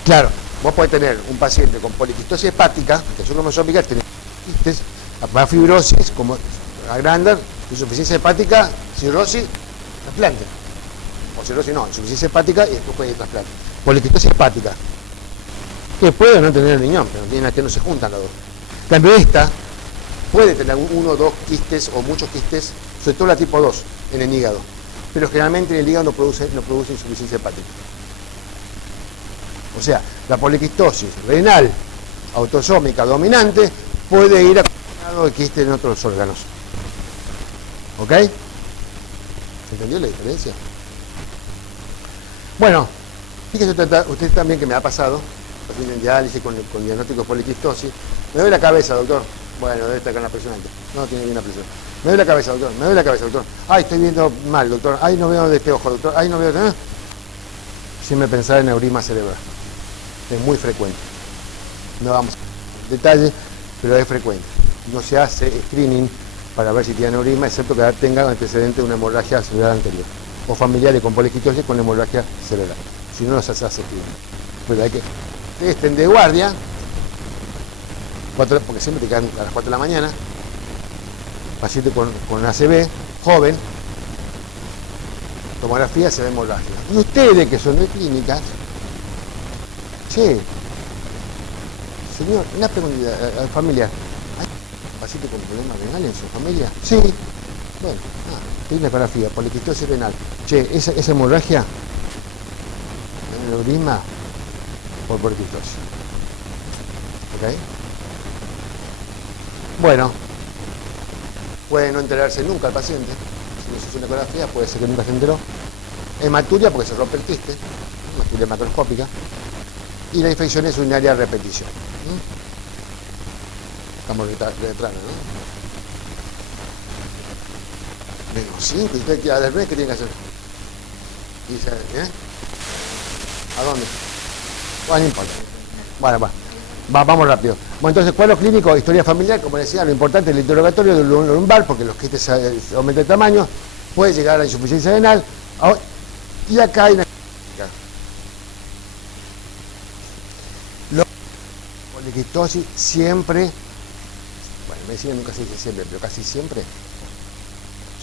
Claro, vos podés tener un paciente con poliquistosis hepática, que son cromosómicas, tiene quistes, más fibrosis, como agrandar, insuficiencia hepática, cirrosis, trasplante. O cirrosis no, insuficiencia hepática y después puede ir trasplante. Poliquistosis hepática, que puede no tener el riñón, pero tiene que no se juntan los dos. En cambio esta puede tener uno o dos quistes o muchos quistes, sobre todo la tipo 2 en el hígado, pero generalmente en el hígado no produce insuficiencia hepática. O sea, la poliquistosis renal autosómica dominante puede ir acompañado de quistes en otros órganos. ¿Ok? ¿Entendió la diferencia? Bueno, fíjese usted también que me ha pasado, paciente en diálisis con diagnóstico de poliquistosis. Me duele la cabeza, doctor. Bueno, debe estar con la presión alta. No tiene bien la presión. Me duele la cabeza, doctor. Me duele la cabeza, doctor. Ay, estoy viendo mal, doctor. Ay, no veo de este ojo, doctor. Ay, no veo nada. Siempre pensar en neurisma cerebral. Es muy frecuente. No vamos a detalles, pero es frecuente. No se hace screening para ver si tiene neurisma, excepto que tenga antecedente de una hemorragia cerebral anterior. O familiares con poliquistosis con hemorragia cerebral. Si no, no se hace screening. Pero hay que estén de guardia, porque siempre te quedan a las 4 de la mañana, paciente con ACV, joven, tomografía, se ve hemorragia. Y ustedes que son de clínicas, che, señor, una pregunta al familiar, ¿hay paciente con problemas renales en su familia? Sí. Bueno, tiene ecografía, poliquistosis renal. Che, esa hemorragia, neurisma por poliquistosis. ¿Ok? Bueno, puede no enterarse nunca el paciente. Si no se hizo una ecografía, puede ser que nunca se enteró. Hematuria porque se rompe el quiste, hematuria macroscópica. Y la infección es urinaria a repetición. Estamos de plano, ¿no? Menos 5, y usted al mes, ¿qué tiene que hacer? Y dice, ¿a dónde? Bueno, no importa. Bueno, vamos rápido. Bueno, entonces, cuadro clínico, historia familiar, como decía, lo importante es el interrogatorio del lumbar, porque los quistes aumentan de tamaño, puede llegar a la insuficiencia renal, y acá hay una... Poliquistosis siempre, bueno, en medicina nunca se dice siempre, pero casi siempre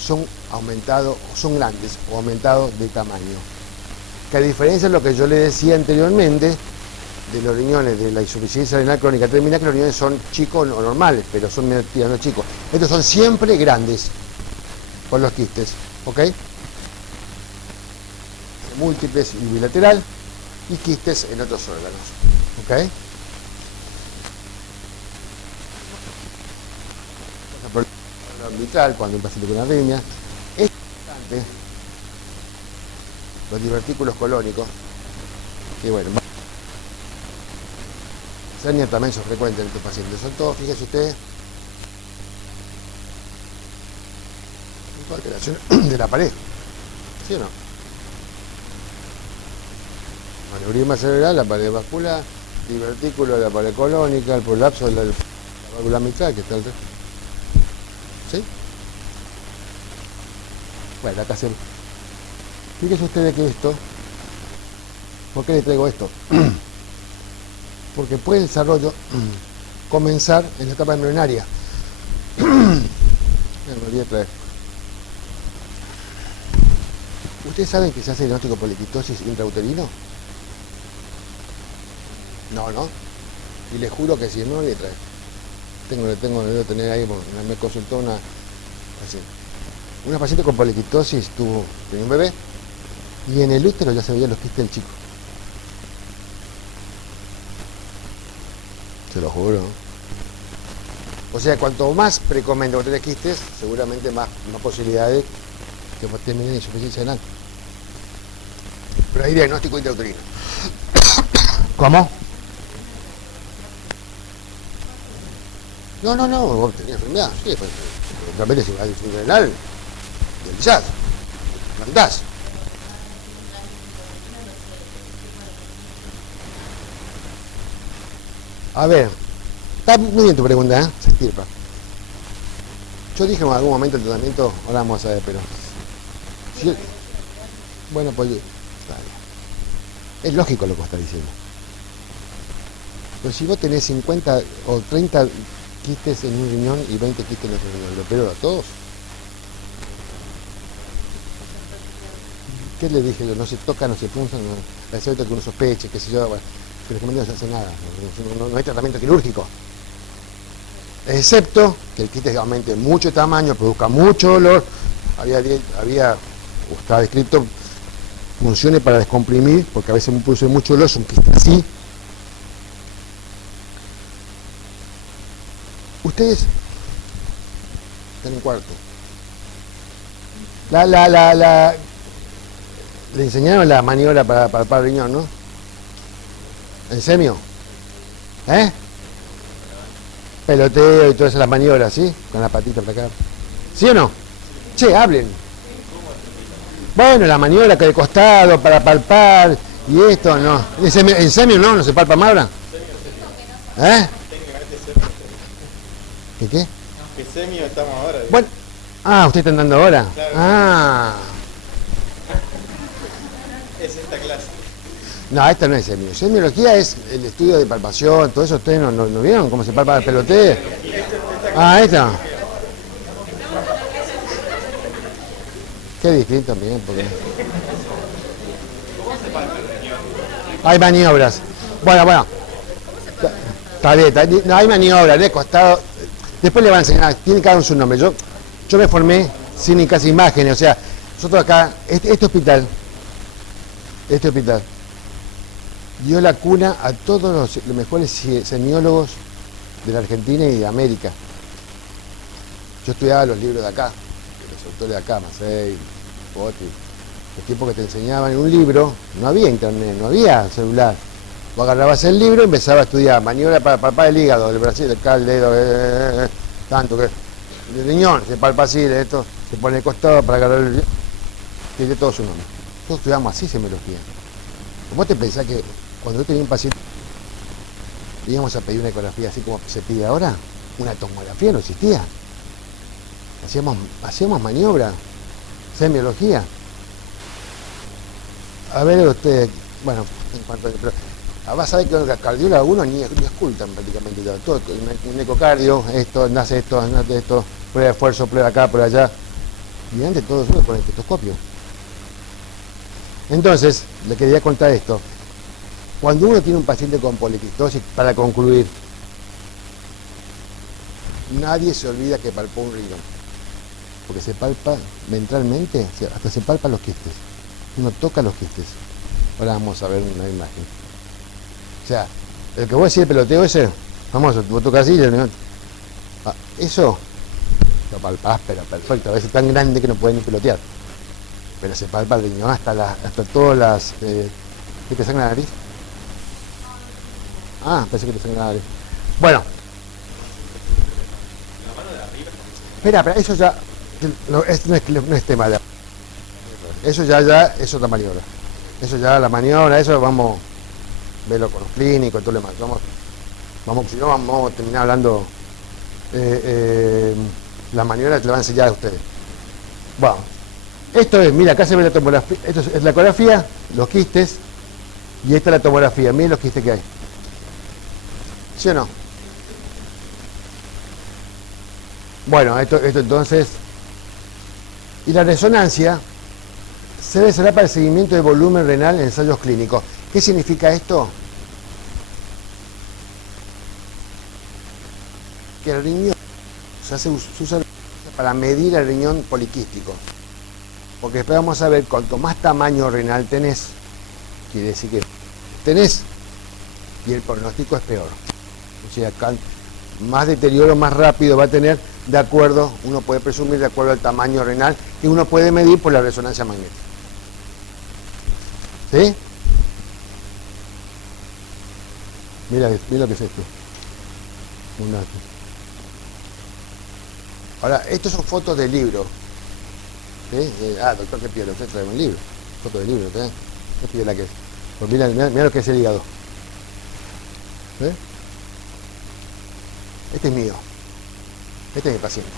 son aumentados, son grandes o aumentados de tamaño. Que a diferencia de lo que yo le decía anteriormente, de los riñones de la insuficiencia renal crónica terminal, que los riñones son chicos o normales, pero son tirando chicos. Estos son siempre grandes por los quistes, ¿ok? Múltiples y bilateral, y quistes en otros órganos, ¿ok? Por el arbitral, cuando un paciente con arritmia, es importante los divertículos colónicos, que bueno, hernia también son frecuentes en estos pacientes. Son todos, fíjese usted, alteración de la pared, ¿sí o no? Aneurisma cerebral, la pared vascular, divertículo de la pared colónica, el prolapso de la válvula mitral, que está el... ¿Sí? Bueno, acá se... Fíjese usted que esto... ¿Por qué le traigo esto? Porque puede el desarrollo comenzar en la etapa embrionaria. Me olvidé traer. ¿Ustedes saben que se hace diagnóstico por poliquitosis intrauterino? No, ¿no? Y les juro que si no, le trae. Debo tener ahí, me consultó una paciente con poliquitosis, tenía un bebé, y en el útero ya se veían los quistes del chico. Se lo juro. O sea, cuanto más precomente vos tenés quistes, seguramente más posibilidades que terminen en insuficiencia renal. Pero hay diagnóstico intrauterino. ¿Cómo? No, vos tenías enfermedad, sí, pues, realmente si vas a insuficiencia renal, deslizás, plantás. A ver, está muy bien tu pregunta, ¿eh? Se estirpa. Yo dije en algún momento el tratamiento, ahora vamos a ver, pero... Si, bueno, pues... Es lógico lo que está diciendo. Pero si vos tenés 50 o 30 quistes en un riñón y 20 quistes en otro riñón, ¿lo opero a todos? ¿Qué le dije? No se toca, no se punza, no, excepto que uno sospeche, qué sé yo, bueno, pero es que no se hace nada, no hay tratamiento quirúrgico. Excepto que el quiste aumente mucho de tamaño, produzca mucho dolor, estaba descrito, funcione para descomprimir, porque a veces produce mucho dolor, es un quiste así. Ustedes están en cuarto. Le enseñaron la maniobra para palpar el riñón, ¿no? ¿En semio? Peloteo y todas esas maniobras, ¿sí? Con la patita para acá. ¿Sí o no? Che, hablen. Bueno, la maniobra que de costado para palpar y esto, no. ¿En semio no se palpa más ahora? ¿Qué? ¿Qué semio estamos ahora? Bueno. ¿Usted está andando ahora? Claro. Es esta clase. No, esta no es semio. Semiología es el estudio de palpación, todo eso. ¿Ustedes no vieron cómo se palpa el peloteo? Esta. Qué distinto también, porque... Hay maniobras. Bueno. Está bien, no hay maniobras, de costado. Después le van a enseñar, tiene cada uno su nombre. Yo me formé sin casi imágenes, o sea, nosotros acá, este hospital dio la cuna a todos los mejores semiólogos de la Argentina y de América. Yo estudiaba los libros de acá, de los autores de acá, Macei, Poti, los tipos que te enseñaban en un libro, no había internet, no había celular. Vos agarrabas el libro y empezabas a estudiar maniobra para palpar el hígado, el brasil, el dedo, tanto que el riñón, se palpa así, esto, se pone de costado para agarrar el... Tiene todo su nombre. Todos estudiamos así semiología. ¿Vos te pensás que cuando yo tenía un paciente íbamos a pedir una ecografía así como se pide ahora? Una tomografía no existía. Hacíamos maniobra, semiología. A ver usted, bueno, en cuanto a... Vas a ver que los cardiólogos algunos ni escultan prácticamente todo. Un ecocardio, nace esto, prueba de esfuerzo, prueba acá, prueba allá. Y antes todo eso con el estetoscopio. Entonces, le quería contar esto. Cuando uno tiene un paciente con poliquistosis, para concluir, nadie se olvida que palpó un riñón, porque se palpa ventralmente, hasta se palpa los quistes. Uno toca los quistes. Ahora vamos a ver una imagen. O sea, el que voy a decir el peloteo ese, vamos, vos tocas así, eso lo palpás, pero perfecto, a veces tan grande que no pueden ni pelotear. Pero se palpa el riñón hasta todas las... ¿qué te sangra la nariz? Ah, pensé que te sangra la nariz. Bueno. Espera, eso ya... esto no es tema de... Eso ya es otra maniobra. Eso ya, la maniobra, eso vamos a verlo con los clínicos y todo lo demás. Si no vamos a terminar hablando... las maniobras te las van a enseñar a ustedes. Bueno, esto es, mira, acá se ve la tomografía, esto es la ecografía, los quistes, y esta es la tomografía, miren los quistes que hay. ¿Sí o no? Bueno, esto entonces, y la resonancia será para el seguimiento de volumen renal en ensayos clínicos. ¿Qué significa esto? Que el riñón se usa para medir el riñón poliquístico. Porque después vamos a ver, cuanto más tamaño renal tenés, quiere decir que tenés, y el pronóstico es peor. O sea, más deterioro, más rápido va a tener, de acuerdo, uno puede presumir de acuerdo al tamaño renal, que uno puede medir por la resonancia magnética. ¿Sí? Mira lo que es esto. Ahora, estos son fotos del libro. ¿Sí? Doctor, ¿qué pide? Usted trae un libro. Foto del libro, ¿sí? ¿Qué pide la que es? Pues mira lo que es el hígado. ¿Sí? Este es mío. Este es mi paciente.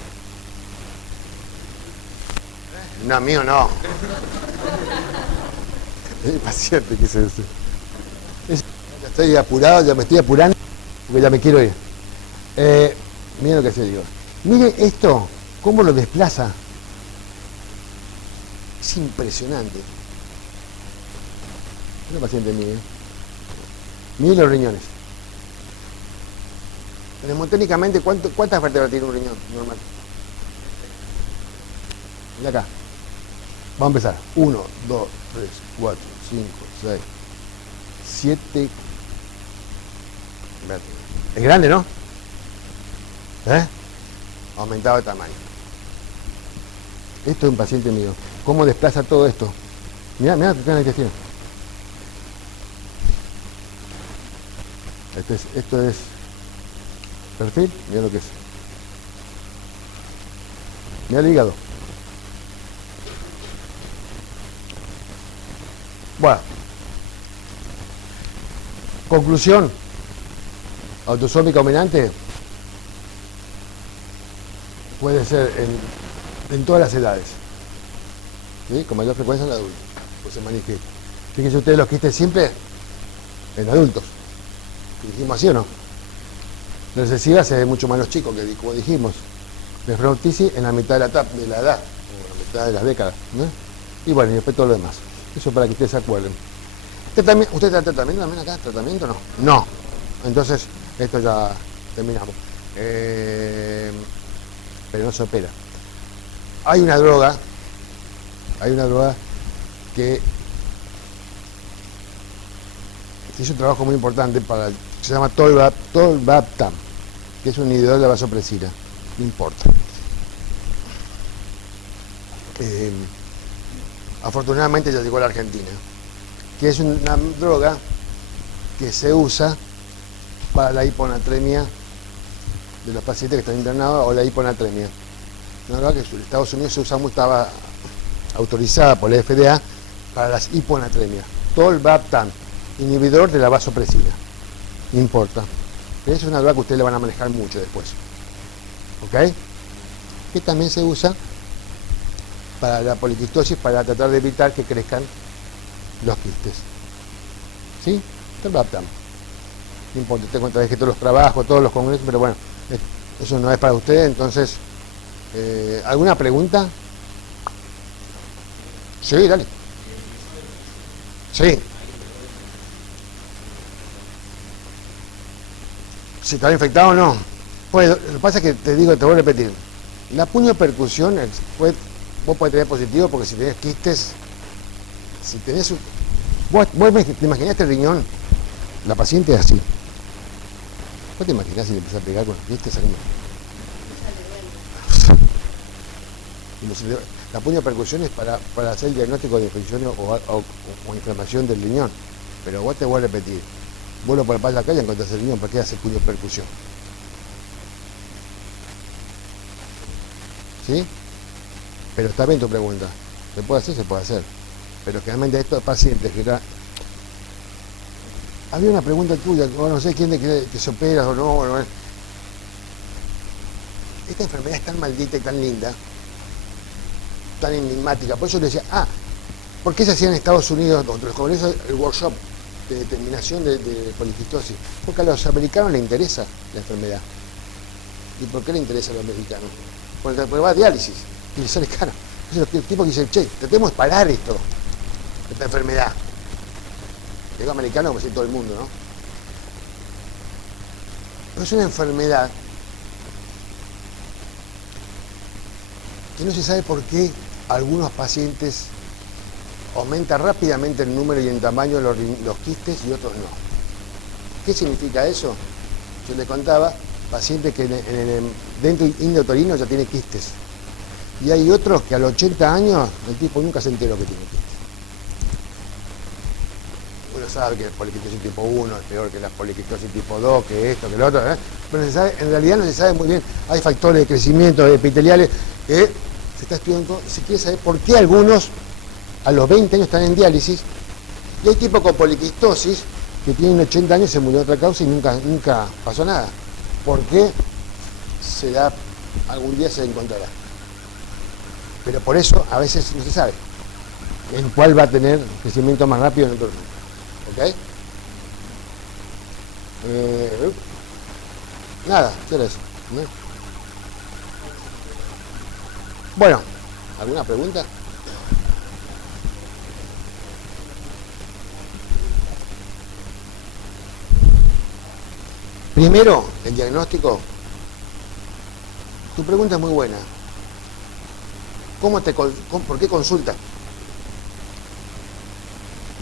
No, mío no. Es mi paciente, ¿qué es eso? Ya estoy apurado, ya me estoy apurando, porque ya me quiero ir. Miren lo que es el hígado. Mire esto, cómo lo desplaza. Es impresionante. Es una paciente mía. Miren los riñones. Mnemotécnicamente, ¿cuántas vértebras tiene un riñón normal? Mira acá. Vamos a empezar. 1, 2, 3, 4, 5, 6, 7 vértebras. Es grande, ¿no? Aumentado de tamaño. Esto es un paciente mío. ¿Cómo desplaza todo esto? Mirá que tiene la intestino. Esto es perfil, mirá lo que es. Mirá el hígado. Bueno. Conclusión. Autosómica dominante puede ser en todas las edades, ¿sí? Con mayor frecuencia en adultos, pues se manifiesta. Fíjense ustedes los quistes siempre en adultos. Dijimos así o no. La recesiva se ve mucho más los chicos, que como dijimos. Nefroptisis en la mitad de la edad, o en la mitad de las décadas, ¿no? Y bueno, y después todo lo demás. Eso para que ustedes se acuerden. ¿Usted está tratamiento también acá? ¿Tratamiento o no? No. Entonces, esto ya terminamos. Pero no se opera. Hay una droga que hizo un trabajo muy importante se llama tolvaptan, que es un inhibidor de la vasopresina. No importa. Afortunadamente ya llegó a la Argentina, que es una droga que se usa para la hiponatremia de los pacientes que están internados o la hiponatremia. Una droga que en Estados Unidos se usa mucho, estaba autorizada por la FDA para las hiponatremias. Tolvaptan, inhibidor de la vasopresina. No importa. Esa es una droga que ustedes le van a manejar mucho después. ¿Ok? Que también se usa para la poliquistosis, para tratar de evitar que crezcan los quistes. ¿Sí? Tolvaptan. No importa, te cuenta que todos los trabajos, todos los congresos, pero bueno, eso no es para ustedes. Entonces, ¿alguna pregunta? Sí, dale. Sí. Si estaba infectado o no. Pues, lo que pasa es que te digo, te voy a repetir. La puniopercusión, vos podés tener positivo porque si tenés quistes, si tenés un... Vos te imaginás el riñón, la paciente es así. ¿Vos te imaginás si le empezás a pegar con los quistes? La puniopercusión es para hacer el diagnóstico de infección o inflamación del riñón. Pero vos te voy a repetir. Vos lo palpás en la calle y encontrás el riñón. ¿Para qué hace puniopercusión? ¿Sí? Pero está bien tu pregunta. ¿Se puede hacer? Se puede hacer. Pero generalmente estos pacientes que era... Había una pregunta tuya, no sé quién que se opera o no. Bueno, esta enfermedad es tan maldita y tan linda, tan enigmática. Por eso le decía, ¿por qué se hacía en Estados Unidos, entre los congresos, el workshop de determinación de poliquistosis? Porque a los americanos les interesa la enfermedad. ¿Y por qué le interesa a los mexicanos? Porque va a diálisis y les sale caro. Entonces los tipos que dicen, che, tratemos de parar esta enfermedad. Digo americano como si todo el mundo, ¿no? Pero es una enfermedad que no se sabe por qué algunos pacientes aumenta rápidamente el número y en tamaño los quistes y otros no. ¿Qué significa eso? Yo le contaba, pacientes que dentro intrauterino ya tiene quistes. Y hay otros que a los 80 años el tipo nunca se enteró que tiene quistes. Uno sabe que la poliquistosis tipo 1 es peor que la poliquistosis tipo 2, que esto, que lo otro, pero en realidad no se sabe muy bien. Hay factores de crecimiento epiteliales que se está estudiando, se quiere saber por qué algunos a los 20 años están en diálisis y hay tipos con poliquistosis que tienen 80 años y se murió de otra causa y nunca pasó nada. ¿Por qué? Algún día se encontrará. Pero por eso a veces no se sabe en cuál va a tener crecimiento más rápido en otro grupo. ¿Ok? Nada, ¿qué era eso? ¿No? Bueno, ¿alguna pregunta? Primero, el diagnóstico. Tu pregunta es muy buena. ¿Por qué consulta?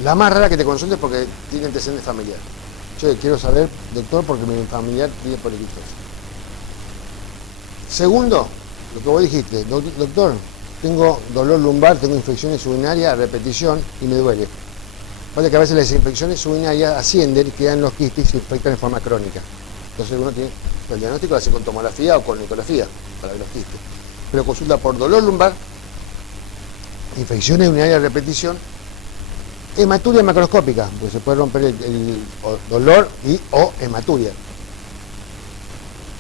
La más rara que te consulte es porque tiene antecedentes familiares. Yo quiero saber, doctor, porque mi familiar tiene poliquistosis. Segundo, lo que vos dijiste, doctor, tengo dolor lumbar, tengo infecciones urinarias a repetición y me duele. Pasa que a veces las infecciones urinarias ascienden, quedan los quistes y se infectan en forma crónica. Entonces uno tiene el diagnóstico, lo hace con tomografía o con ecografía para ver los quistes. Pero consulta por dolor lumbar, infecciones urinarias a repetición, hematuria macroscópica, porque se puede romper el dolor o hematuria.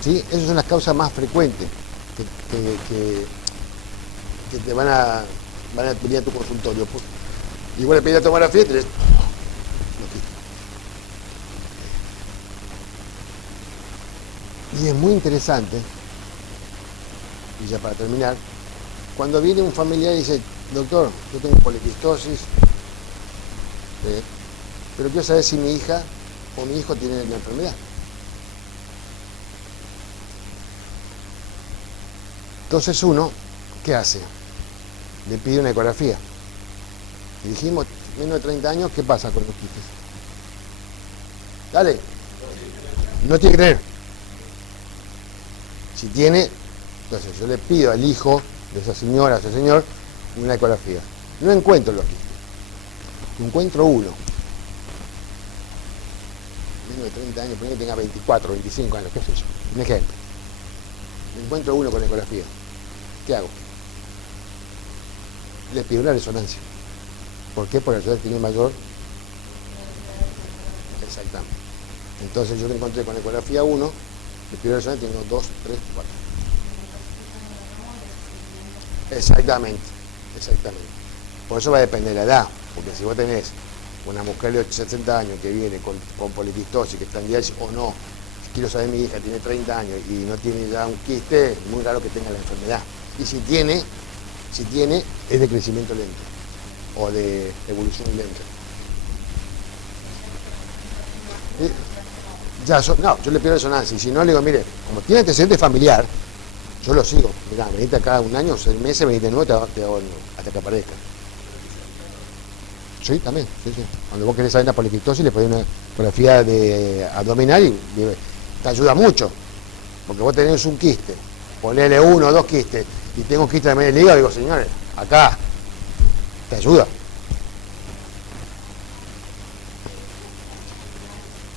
¿Sí? Esas son las causas más frecuentes que te van a pedir a tu consultorio. Igual le pedí la tomografía y tenés... Y es muy interesante, y ya para terminar, cuando viene un familiar y dice, doctor, yo tengo poliquistosis, pero quiero saber si mi hija o mi hijo tiene la enfermedad. Entonces uno, ¿qué hace? Le pide una ecografía. Y dijimos, menos de 30 años, ¿qué pasa con los quistes? Dale. No tiene que tener. Si tiene, entonces yo le pido al hijo de esa señora, ese señor, una ecografía. No encuentro los quistes. Encuentro uno. Menos de 30 años, ponele que tenga 24, 25 años, qué sé yo. Un ejemplo. Encuentro uno con ecografía. ¿Qué hago? Le pido una resonancia. ¿Por qué? Porque la resonancia tiene mayor. Exactamente. Entonces yo le encontré con ecografía 1, le pido la resonancia, tengo 2, 3, 4. Exactamente. Por eso va a depender de la edad. Porque si vos tenés una mujer de 60 años que viene con poliquistosis, que está en diálisis o no, quiero saber mi hija tiene 30 años y no tiene ya un quiste, es muy raro que tenga la enfermedad. Y si tiene, es de crecimiento lento o de evolución lenta. No, yo le pido resonancia. Y si no, le digo, mire, como tiene antecedente familiar, yo lo sigo. Mirá, venite acá un año, 6 meses, venite de nuevo, te hago hasta que aparezca. Sí, también. Sí, sí. Cuando vos querés saber una poliquitosis, le podés una ecografía de abdominal y te ayuda mucho. Porque vos tenés un quiste, ponele 1 o 2 quistes, y tengo un quiste también en el hígado, digo, señores, acá, te ayuda.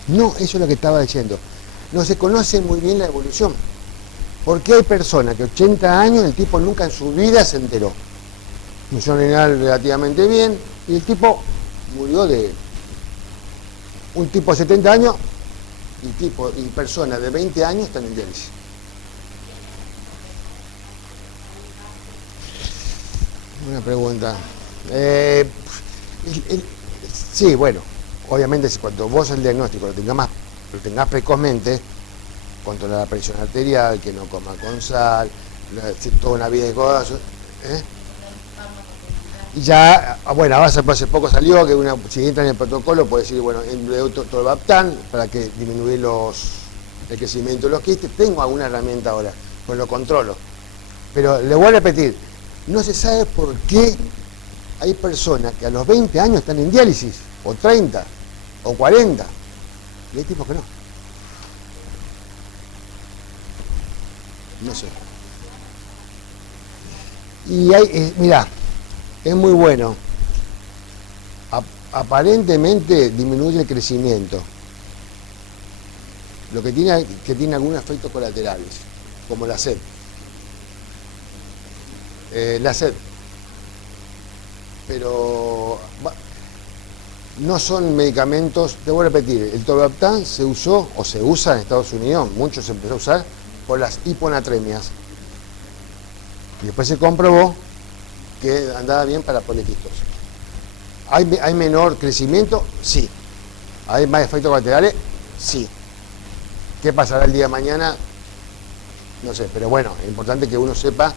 No, eso es lo que estaba diciendo. No se conoce muy bien la evolución. Porque hay personas que 80 años, el tipo nunca en su vida se enteró. Función renal relativamente bien, y el tipo murió de... Un tipo de 70 años y personas de 20 años están en diálisis. Una pregunta. Sí, bueno, obviamente si cuando vos el diagnóstico lo tengas precozmente, controlar la presión arterial, que no coma con sal, toda una vida de cosas, y ya, bueno, hace poco salió que si entra en el protocolo puede decir, bueno, tolvaptan para que disminuir el crecimiento de los quistes. Tengo alguna herramienta ahora, pues lo controlo. Pero le voy a repetir, no se sabe por qué hay personas que a los 20 años están en diálisis, o 30, o 40, y hay tipos que no. No sé. Y mirá, es muy bueno. Aparentemente disminuye el crecimiento. Lo que tiene algunos efectos colaterales, como la sed. La sed. Pero no son medicamentos, te voy a repetir, el tolvaptan se usó o se usa en Estados Unidos, mucho se empezó a usar por las hiponatremias. Y después se comprobó que andaba bien para poliquistosis. ¿Hay menor crecimiento? Sí. ¿Hay más efectos colaterales? Sí. ¿Qué pasará el día de mañana? No sé, pero bueno, es importante que uno sepa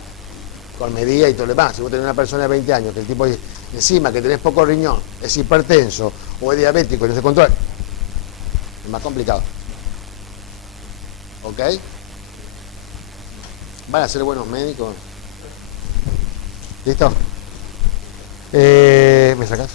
con medida y todo lo demás. Si vos tenés una persona de 20 años, que el tipo encima que tenés poco riñón, es hipertenso o es diabético y no se controla, es más complicado. ¿Ok? ¿Van a ser buenos médicos? ¿Listo? ¿Me sacás?